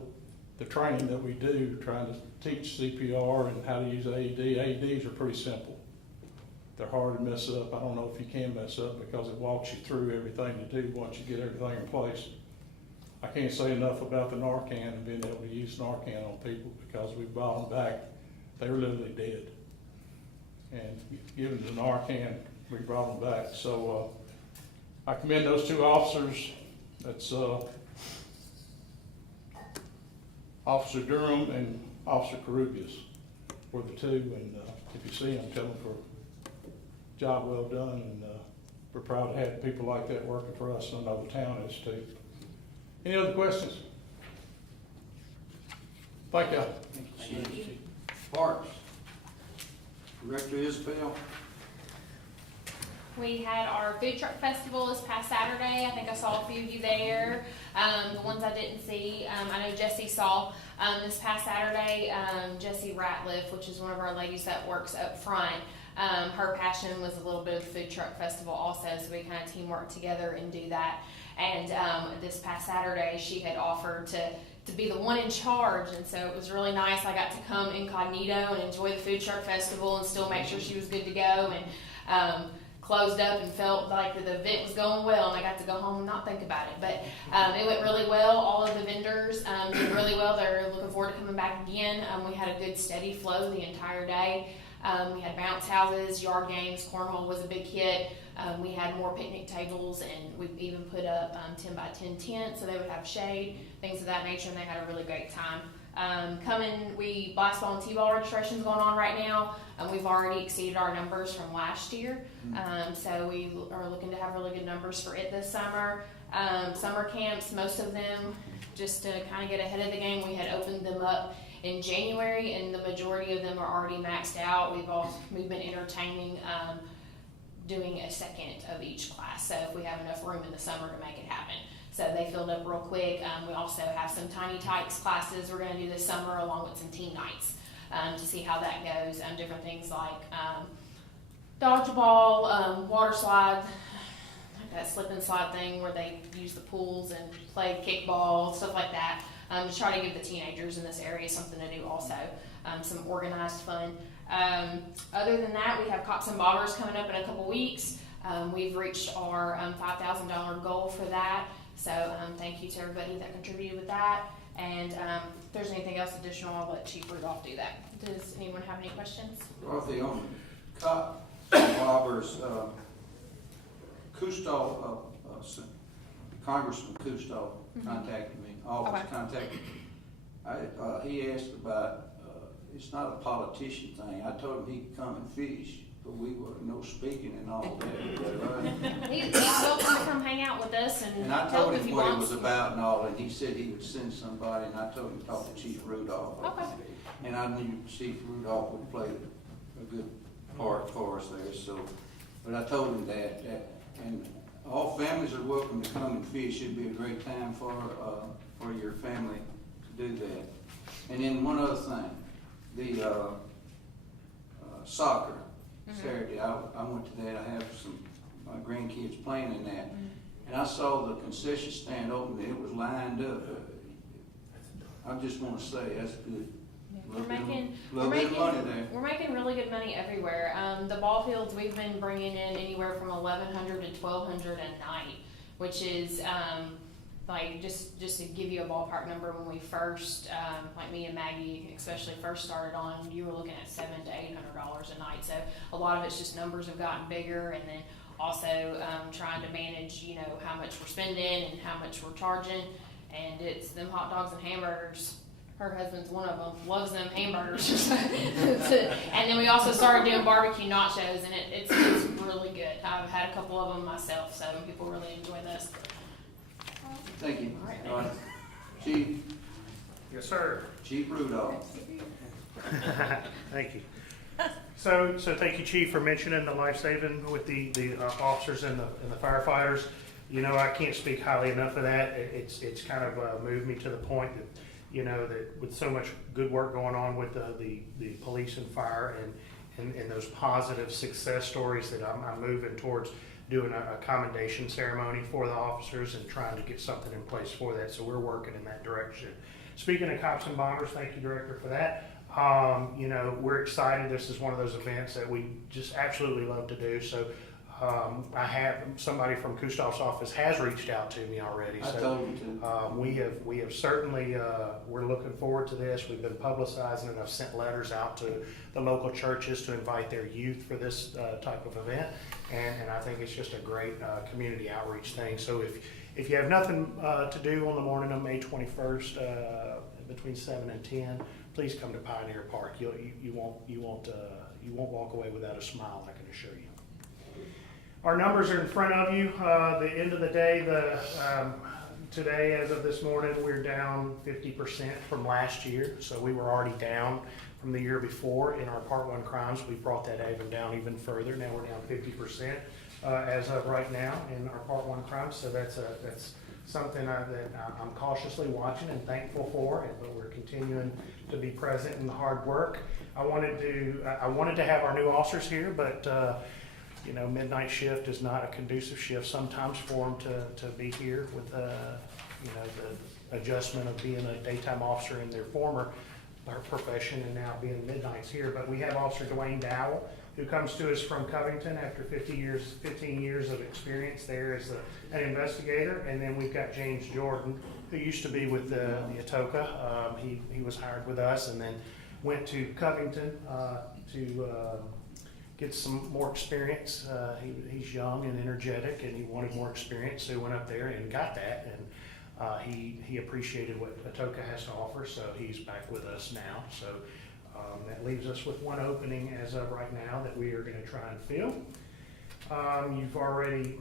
the training that we do, trying to teach CPR and how to use AED. AEDs are pretty simple. They're hard to mess up. I don't know if you can mess up, because it walks you through everything you do once you get everything in place. I can't say enough about the Narcan and being able to use Narcan on people, because we brought them back. They were literally dead. And given the Narcan, we brought them back. So I commend those 2 officers. That's Officer Durham and Officer Carubias were the 2. And if you see them, tell them for job well done, and we're proud to have people like that working for us, and I know the town is too. Any other questions? Thank you. Thank you. Parks. Director Isabel. We had our food truck festival this past Saturday. I think I saw a few of you there. The ones I didn't see, I know Jessie saw this past Saturday. Jessie Ratliff, which is one of our ladies that works up front, her passion was a little bit of the food truck festival also, so we kind of teamwork together and do that. And this past Saturday, she had offered to be the one in charge, and so it was really nice. I got to come incognito and enjoy the food truck festival and still make sure she was good to go, and closed up and felt like the event was going well, and I got to go home and not think about it. But it went really well. All of the vendors did really well. They're looking forward to coming back again. We had a good steady flow the entire day. We had bounce houses, yard games, cornhole was a big hit. We had more picnic tables, and we even put up 10 by 10 tents so they would have shade, things of that nature, and they had a really great time. Basketball and T-ball registration's going on right now. We've already exceeded our numbers from last year. So we are looking to have really good numbers for it this summer. Summer camps, most of them, just to kind of get ahead of the game, we had opened them up in January, and the majority of them are already maxed out. We've been entertaining doing a second of each class, so if we have enough room in the summer to make it happen. So they filled up real quick. We also have some Tiny Tykes classes we're going to do this summer, along with some teen nights to see how that goes. Different things like dodgeball, water slide, like that slip and slide thing where they use the pools and play kickball, stuff like that. To try to give the teenagers in this area something to do also, some organized fun. Other than that, we have Cops and Bobbers coming up in a couple weeks. We've reached our $5,000 goal for that. So thank you to everybody that contributed with that. And if there's anything else additional, I'll let Chief Rudolph do that. Does anyone have any questions? Dorothy, on Cop Robbers, Cousteau, Congressman Cousteau contacted me, always Okay. contacted me. He asked about, it's not a politician thing. I told him he could come and fish, but we were no speaking and all that. He's welcome to come hang out with us And I help told if him he what it wants. was about and all, and he said he would send somebody, and I told him to talk to Chief Rudolph. Okay. And I knew Chief Rudolph would play a good part for us there, so, but I told him that, and all families are welcome to come and fish. It'd be a great time for your family to do that. And then one other thing, the soccer Saturday, I went to that. I have my grandkids playing in that, and I saw the concession stand open. It was lined up. I just want to say that's good. We're making bit of money there. We're making really good money everywhere. The ball fields we've been bringing in anywhere from $1,100 to $1,200 a night, which is like just to give you a ballpark number. When we first, like me and Maggie, especially first started on, you were looking at $700 to $800 a night. So a lot of it's just numbers have gotten bigger, and then also trying to manage, how much we're spending and how much we're charging, and it's them hot dogs and hamburgers. Her husband's one of them, loves them hamburgers. And then we also started doing barbecue nachos, and it's really good. I've had a couple of them myself, so people really enjoy this. Thank you. All right. Chief. Yes, sir. Chief Rudolph. Thank you. So thank you, Chief, for mentioning the life-saving with the officers and the firefighters. I can't speak highly enough of that. It's kind of moved me to the point that, that with so much good work going on with the police and fire and those positive success stories, that I'm moving towards doing a commendation ceremony for the officers and trying to get something in place for that. So we're working in that direction. Speaking of Cops and Bombers, thank you, Director, for that. We're excited. This is one of those events that we just absolutely love to do. So I have somebody from Cousteau's office has reached out to me already. I told him to. We have certainly, we're looking forward to this. We've been publicizing it. I've sent letters out to the local churches to invite their youth for this type of event. And I think it's just a great community outreach thing. So if you have nothing to do on the morning of May 21st, between 7 and 10, please come to Pioneer Park. You won't walk away without a smile, I can assure you. Our numbers are in front of you. The end of the day, today, as of this morning, we're down 50% from last year. So we were already down from the year before in our Part 1 crimes. We brought that down even further. Now we're down 50% as of right now in our Part 1 crimes. So that's something that I'm cautiously watching and thankful for, but we're continuing to be present in the hard work. I wanted to have our new officers here, but midnight shift is not a conducive shift sometimes for them to be here with the adjustment of being a daytime officer in their former profession and now being midnights here. But we have Officer Dwayne Dowell, who comes to us from Covington after 15 years of experience there as an investigator. And then we've got James Jordan, who used to be with the Atoka. He was hired with us and then went to Covington to get some more experience. He's young and energetic, and he wanted more experience, so he went up there and got that. He appreciated what Atoka has to offer, so he's back with us now. So that leaves us with one opening as of right now that we are going to try and fill. You've already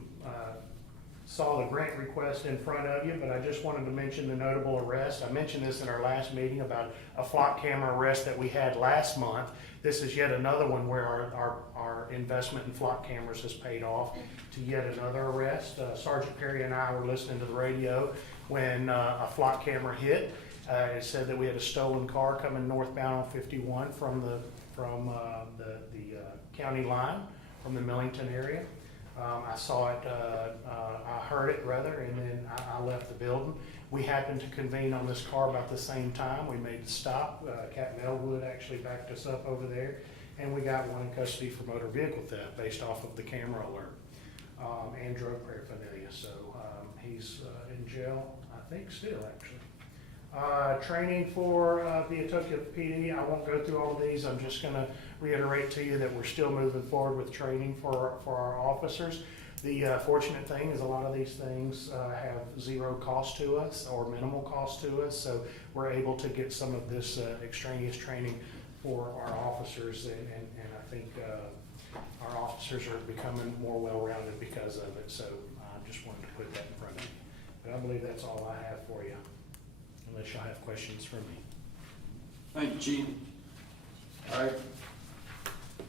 saw the grant request in front of you, but I just wanted to mention the notable arrest. I mentioned this in our last meeting about a flock camera arrest that we had last month. This is yet another one where our investment in flock cameras has paid off to yet another arrest. Sergeant Perry and I were listening to the radio when a flock camera hit. It said that we had a stolen car coming northbound on 51 from the county line, from the Millington area. I saw it, I heard it rather, and then I left the building. We happened to convene on this car about the same time. We made the stop. Captain Elwood actually backed us up over there, and we got one in custody for motor vehicle theft based off of the camera alert and drug paraphernalia. So he's in jail, I think, still actually. Training for the Atoka PD. I won't go through all of these. I'm just going to reiterate to you that we're still moving forward with training for our officers. The fortunate thing is a lot of these things have zero cost to us or minimal cost to us, so we're able to get some of this extraneous training for our officers, and I think our officers are becoming more well-rounded because of it. So I just wanted to put that in front of you. But I believe that's all I have for you, unless y'all have questions for me. Thank you, Chief. All right.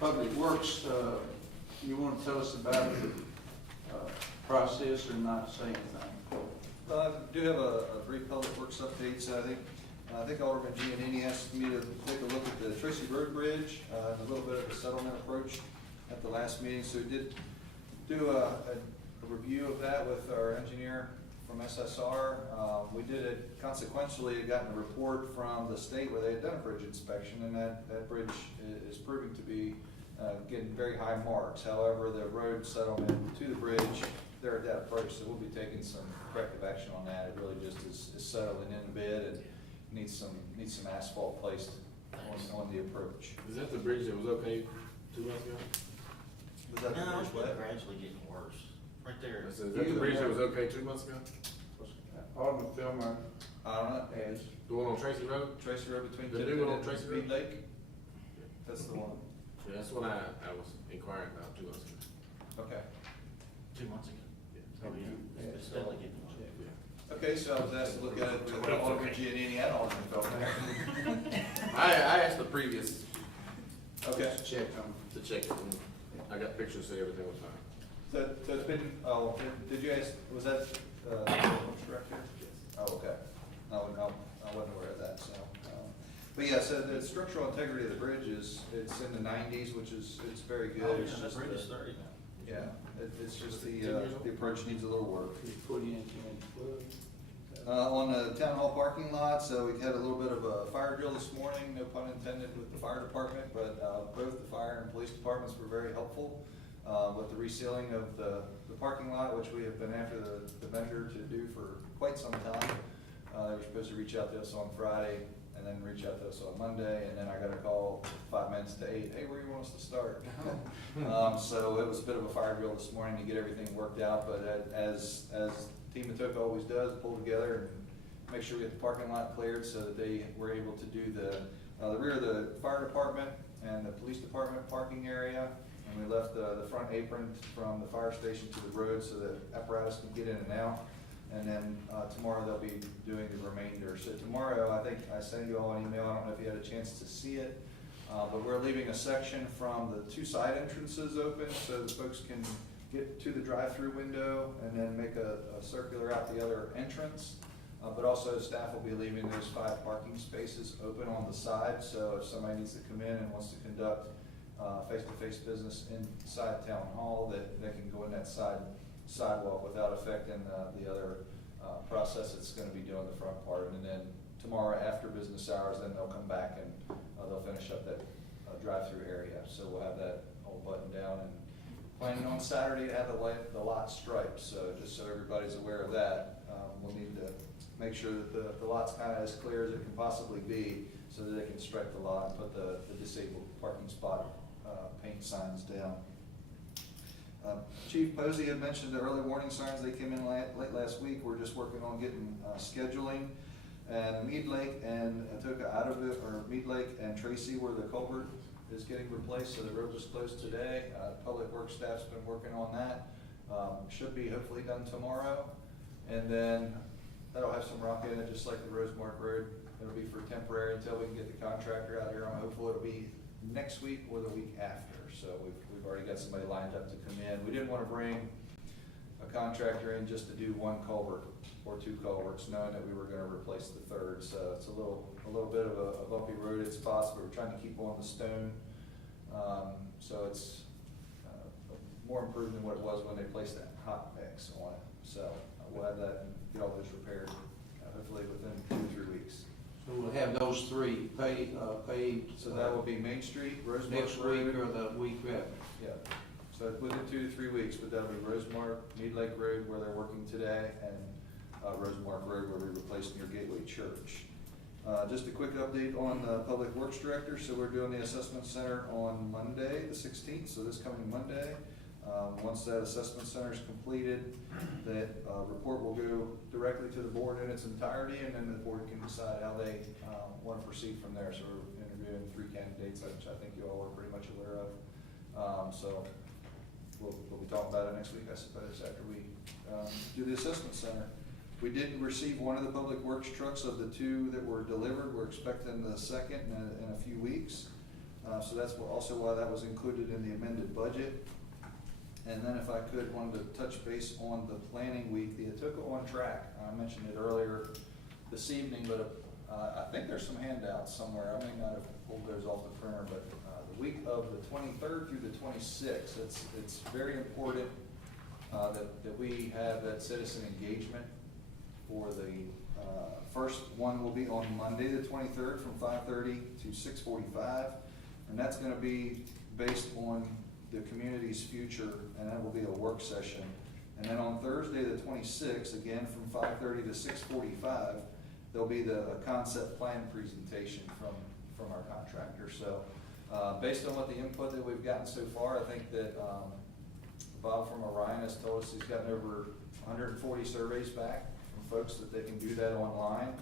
Public Works, you want to tell us about the process or not say anything? I do have a brief Public Works update. So I think Alderman Giannini asked me to take a look at the Tracy Road Bridge and a little bit of a settlement approach at the last meeting. So we did do a review of that with our engineer from SSR. We did it consequentially, gotten a report from the state where they had done a bridge inspection, and that bridge is proving to be getting very high marks. However, the road settlement to the bridge, they're at that approach, so we'll be taking some corrective action on that. It really just is settling in a bit and needs some asphalt placed on the approach. Is that the bridge that was okay 2 months ago? Was that the No, bridge it's what? gradually getting worse. Right there. Is that the bridge that was okay 2 months ago? Alderman Thelma I don't know. has. The one on Tracy Road? Tracy Road between The new Tipton one on and Tracy Speed Road? Lake? That's the one. Yeah, that's what I was inquiring about 2 months ago. Okay. 2 months ago. Oh, yeah. It's steadily getting worse. Okay, so I was asked to look at it with Alderman Giannini and Alderman Feldman. I asked the previous Okay. Check on. to check it, and I got pictures to say everything was fine. So it's been, did you ask, was that, director? Yes. Oh, okay. I wasn't aware of that, so. But yeah, so the structural integrity of the bridge it's in the 90s, which is, it's very good. Oh, It's yeah, that just bridge the- is 30 now. Yeah, it's just Was it 10 years old? the approach needs a little work. Put in 12. On the town hall parking lot, so we had a little bit of a fire drill this morning, no pun intended, with the fire department, but both the fire and police departments were very helpful with the resealing of the parking lot, which we have been after the vendor to do for quite some time. They were supposed to reach out to us on Friday and then reach out to us on Monday, and then I got a call 5 minutes to 8, hey, where do you want us to start? So it was a bit of a fire drill this morning to get everything worked out, but as Team Atoka always does, pull together and make sure we get the parking lot cleared so that they were able to do the rear of the fire department and the police department parking area. And we left the front apron from the fire station to the road so that apparatus can get in and out. And then tomorrow they'll be doing the remainder. So tomorrow, I think I sent you all an email, I don't know if you had a chance to see it, but we're leaving a section from the 2 side entrances open so that folks can get to the drive-through window and then make a circular out the other entrance. But also staff will be leaving those 5 parking spaces open on the side, so if somebody needs to come in and wants to conduct face-to-face business inside town hall, that they can go in that sidewalk without affecting the other process that's going to be doing the front part. And then tomorrow after business hours, then they'll come back and they'll finish up that drive-through area. So we'll have that all buttoned down and planning on Saturday to have the lot striped. So just so everybody's aware of that, we'll need to make sure that the lot's kind of as clear as it can possibly be so that they can stripe the lot and put the disabled parking spot paint signs down. Chief Posey had mentioned the early warning signs. They came in late last week. We're just working on getting scheduling. And Mead Lake and Atoka out of it, or Mead Lake and Tracy, where the culvert is getting replaced, so the road was closed today. Public Works staff's been working on that. Should be hopefully done tomorrow. And then that'll have some rock in it, just like the Rosemark Road. It'll be for temporary until we can get the contractor out here. I'm hopeful it'll be next week or the week after. So we've already got somebody lined up to come in. We didn't want to bring a contractor in just to do one culvert or two culverts, knowing that we were going to replace the third. So it's a little bit of a bumpy road at spots, but we're trying to keep on the stone. So it's more improved than what it was when they placed that hot mix on it. So we'll have that and get all those repaired, hopefully within 2 or 3 weeks. So we'll have those three paved. So that will be Main Street, Rosemark Next week Road. or the week after? Yeah. So within 2 to 3 weeks, but that'll be Rosemark, Mead Lake Road where they're working today, and Rosemark Road where we replaced near Gateway Church. Just a quick update on the Public Works Director. So we're doing the assessment center on Monday, the 16th, so this coming Monday. Once that assessment center is completed, that report will go directly to the board in its entirety, and then the board can decide how they want to proceed from there. So we're interviewing 3 candidates, which I think you all are pretty much aware of. So we'll be talking about it next week, I suppose, after we do the assessment center. We did receive one of the Public Works trucks of the 2 that were delivered. We're expecting the second in a few weeks. So that's also why that was included in the amended budget. And then if I could, wanted to touch base on the planning week, the Atoka on Track. I mentioned it earlier this evening, but I think there's some handouts somewhere. I may not have pulled those off the printer, but the week of the 23rd through the 26th, it's very important that we have that citizen engagement for the first one will be on Monday the 23rd from 5:30 to 6:45, and that's going to be based on the community's future, and that will be a work session. And then on Thursday the 26th, again from 5:30 to 6:45, there'll be the concept plan presentation from our contractor. So based on what the input that we've gotten so far, I think that Bob from Orion has told us he's gotten over 140 surveys back from folks that they can do that online.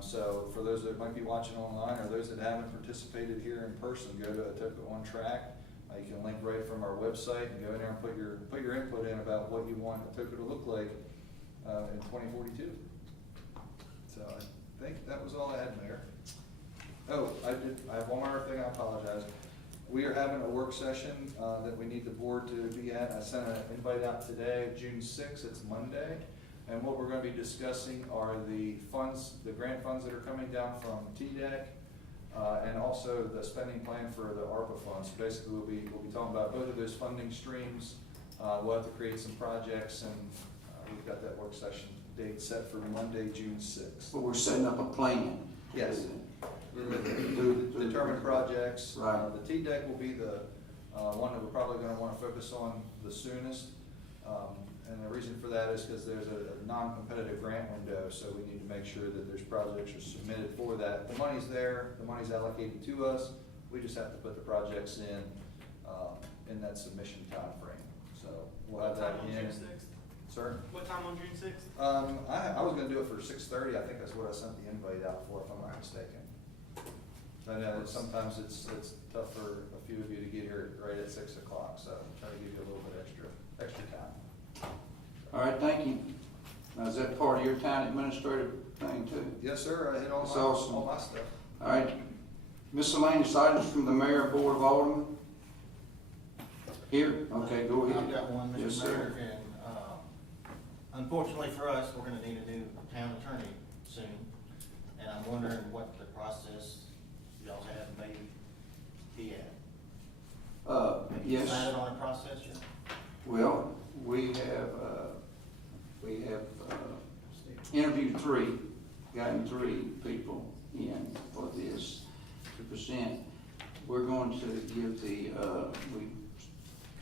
So for those that might be watching online, or those that haven't participated here in person, go to Atoka on Track. You can link right from our website and go in there and put your input in about what you want Atoka to look like in 2042. So I think that was all I had, Mayor. Oh, I have one more thing. I apologize. We are having a work session that we need the board to be at. I sent an invite out today, June 6th. It's Monday. And what we're going to be discussing are the funds, the grant funds that are coming down from TDEC, and also the spending plan for the ARPA funds. Basically, we'll be talking about both of those funding streams. We'll have to create some projects, and we've got that work session date set for Monday, June 6th. But we're setting up a plan. Yes. Determine projects. Right. The TDEC will be the one that we're probably going to want to focus on the soonest. And the reason for that is because there's a non-competitive grant window, so we need to make sure that there's projects are submitted for that. The money's there, the money's allocated to us, we just have to put the projects in that submission time frame. So we'll have that in. June 6th? Sir? What time on June 6th? I was gonna do it for 6:30, I think that's what I sent the invite out for, if I'm not mistaken. I know that sometimes it's tough for a few of you to get here right at 6 o'clock, so I'm trying to give you a little bit extra time. All right, thank you. Now, is that part of your town administrative thing too? Yes, sir, I hit all That's awesome. all my stuff. All right. Miscellaneous items from the Mayor and Board of Aldermen? Here? Okay, go ahead. I've got one, Yes, Mr. sir. Mayor, and unfortunately for us, we're gonna need a new town attorney soon. And I'm wondering what the process y'all have may be at. Have you Yes. decided on a process yet? Well, we have interviewed 3, gotten 3 people in for this to present. We're going to give we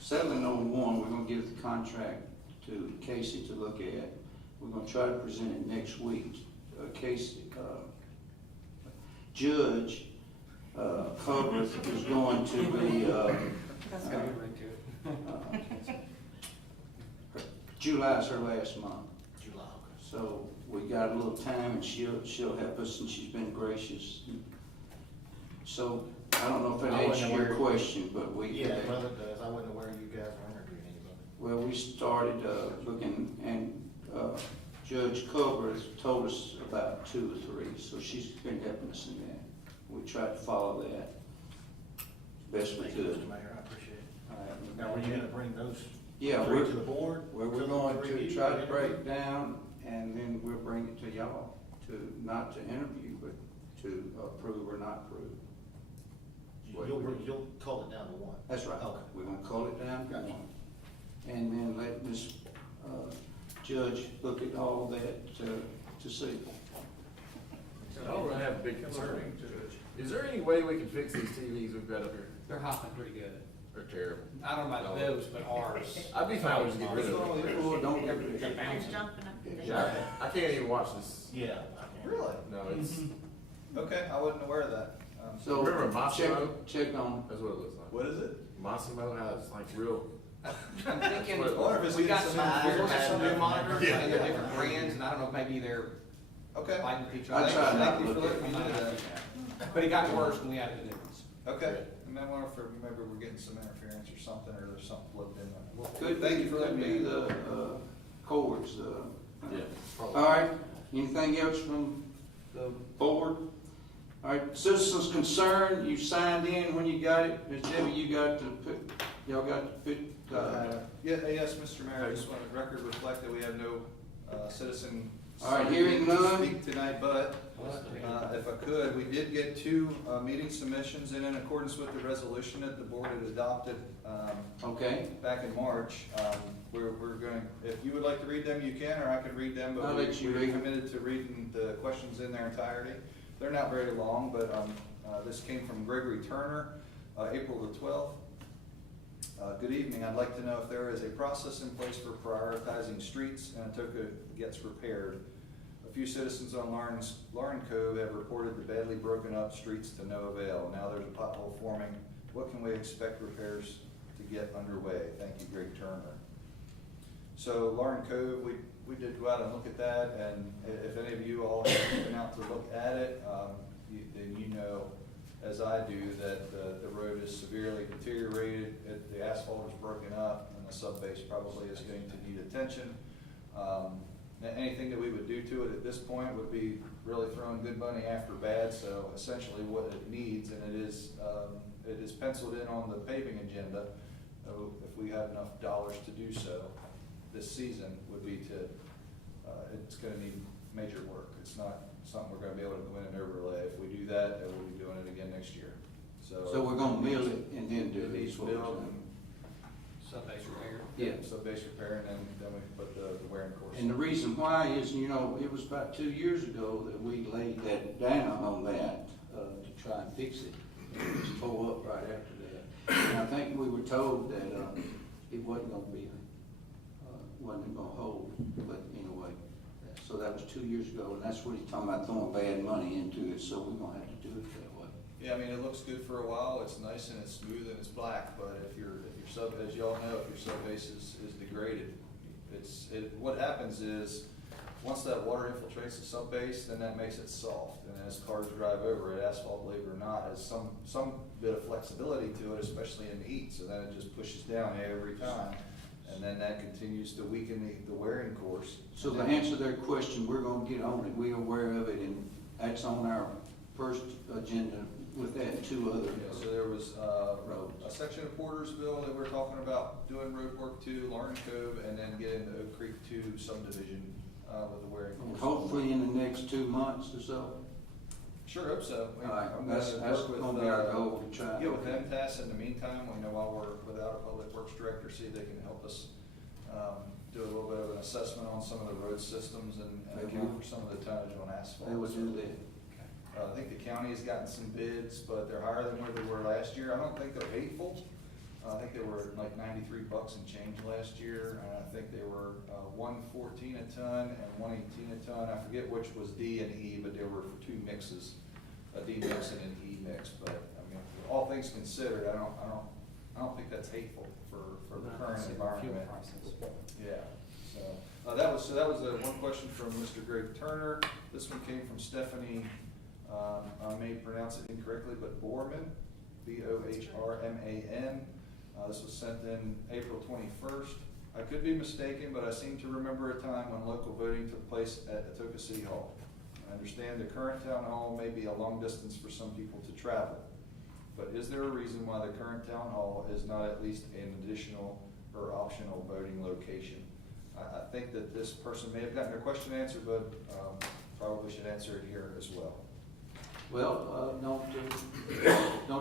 settling on one, we're going to give the contract to Casey to look at. We're going to try to present it next week. Casey, Judge Covereth is going to be, July's her last month. July, okay. So we got a little time and she'll help us and she's been gracious. So I don't know if that I wasn't answers your aware- question, but we. Yeah, brother does. I wasn't aware you guys were interviewing anybody. Well, we started, looking and, Judge Culver has told us about 2 or 3, so she's been helping us in that. We tried to follow that best we Thank you, could. Mr. Mayor, I appreciate it. All right. Now, were you gonna bring those Yeah, three we're, to the board? we're to going to review try and to break interview? down, and then we'll bring it to y'all, not to interview, but to approve or not approve. You'll call it down to one? That's right. Okay. We're gonna call it down to Gotcha. 1. And then let Ms. Judge look at all that, to see. I don't really have a big concern. Is there any way we can fix these TVs we've got up here? They're hopping pretty good. They're terrible. I don't know about those, but ours. I'd be fine with just getting rid of them. Oh, don't get rid of They're it. jumping up and down. Yeah, I can't even watch this. Yeah. I can. Really? No, it's, Okay, I wasn't aware of that. So, Remember Massimo? check on. That's what it looks like. What is it? Massimo has like real. I'm thinking, I wonder if it's we got getting some, some we're eyes some or new monitors, Yeah. and they're different brands, and I don't know if maybe they're Okay. fighting with each I other. tried not Thank to you for look at letting me know that. But it got worse when we added the new ones. Okay, and then wonder if maybe we're getting some interference or something, or there's something plugged in there. Could Thank be, you for letting could me be know. the, cords, Yeah. All right, anything else from the board? All right, citizens concerned, you signed in when you got it, Ms. Debbie, you got to put, y'all got to put, Yes, Mr. Mayor, I just want the record reflect that we have no citizen. All right, hearing none. Speak tonight, but if I could, we did get 2 meeting submissions in accordance with the resolution that the board had adopted okay, back in March. We're going, if you would like to read them, you can, or I can read them, but I'll let you we're read them. committed to reading the questions in their entirety. They're not very long, but this came from Gregory Turner, April the 12th. Good evening. I'd like to know if there is a process in place for prioritizing streets in Atoka gets repaired. A few citizens on Lauren Cove have reported the badly broken up streets to no avail. Now there's a pothole forming. What can we expect repairs to get underway? Thank you, Greg Turner. So Lauren Cove, we did go out and look at that, and if any of you all have been out to look at it, then you know, as I do, that the road is severely deteriorated, the asphalt is broken up, and the subbase probably is going to need attention. Anything that we would do to it at this point would be really throwing good money after bad, so essentially what it needs, and it is penciled in on the paving agenda, if we have enough dollars to do so this season, would be to, it's gonna need major work. It's not something we're gonna be able to go in and overlay. If we do that, then we'll be doing it again next year. so we're gonna mill it and then do It needs these. build and Subbase repair. Yeah. subbase repair, and then we put the wearing course. And the reason why is, you know, it was about 2 years ago that we laid that down on that, to try and fix it. It was tore up right after that. And I think we were told that, it wasn't gonna be, wasn't gonna hold, but anyway. So that was 2 years ago, and that's what he's talking about, throwing bad money into it, so we're gonna have to do it that way. Yeah, I mean, it looks good for a while, it's nice and it's smooth and it's black, but if your sub, as you all know, if your subbase is degraded, what happens is, once that water infiltrates the subbase, then that makes it soft, and as cars drive over it, asphalt, believe it or not, has some bit of flexibility to it, especially in heat, so then it just pushes down every time, and then that continues to weaken the wearing course. So to answer their question, we're gonna get on it, we're aware of it, and that's on our first agenda with that and 2 other. Yeah, so there was a section of Portersville that we're talking about doing road work to, Lauren Cove, and then getting the Oak Creek 2 subdivision with the wearing course. Hopefully in the next 2 months or so. Sure hope so. All right, I'm that's gonna work with, gonna be our goal to try. get with MTS in the meantime, we know while we're without a public works director, see if they can help us do a little bit of an assessment on some of the road systems and account for some of the tonnage on asphalt. They will do that. I think the county has gotten some bids, but they're higher than where they were last year. I don't think they're hateful. I think they were like $93 and change last year, and I think they were $114 a ton and $118 a ton. I forget which was D and E, but there were 2 mixes, a D mix and an E mix. But I mean, all things considered, I don't think that's hateful for the current environment. Yeah. That was one question from Mr. Greg Turner. This one came from Stephanie, I may pronounce it incorrectly, but Borman, Bohrman. This was sent in April 21st. I could be mistaken, but I seem to remember a time when local voting took place at Atoka City Hall. I understand the current town hall may be a long distance for some people to travel, but is there a reason why the current town hall is not at least an additional or optional voting location? I think that this person may have gotten their question answered, but probably should answer it here as well. Well, don't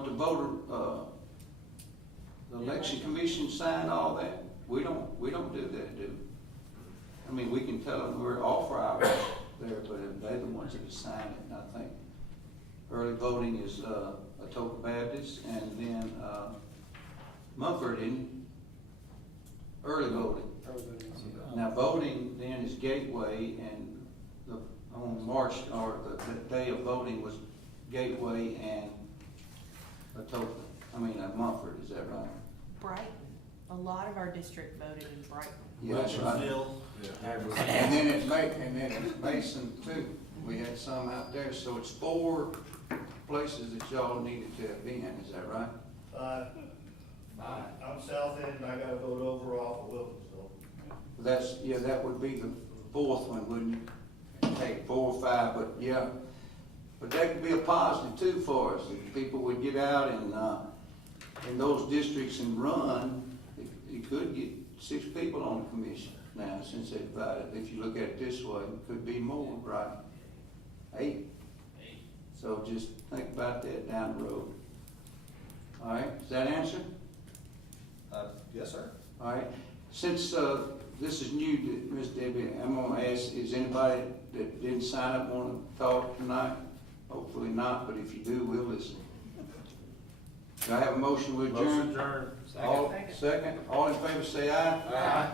the voter, the election commission sign all that? We don't do that, do we? I mean, we can tell them we're off hours there, but they're the ones that sign it. And I think early voting is Atoka Baptist, and then Mumford in early voting. Now, voting then is Gateway, and on March, or the day of voting was Gateway and Atoka, Mumford, is that right? Brighton, a lot of our district voted in Brighton. Yeah, that's right. And then it's Mason too. We had some out there, so it's 4 places that y'all needed to have been, is that right? I'm south end, and I gotta vote over off of Wilkinsville. That would be the 4th one, wouldn't you? Hey, 4 or 5, but yeah. But that could be a positive too for us. If people would get out and, in those districts and run, you could get 6 people on the commission now, since they've divided. If you look at it this way, it could be more, right? 8. So just think about that down the road. All right, does that answer? Yes, sir. All right, since this is new, Ms. Debbie, I'm gonna ask, is anybody that didn't sign up want to talk tonight? Hopefully not, but if you do, we'll listen. Do I have a motion to adjourn? Motion adjourned. Second. All in favor say aye. Aye.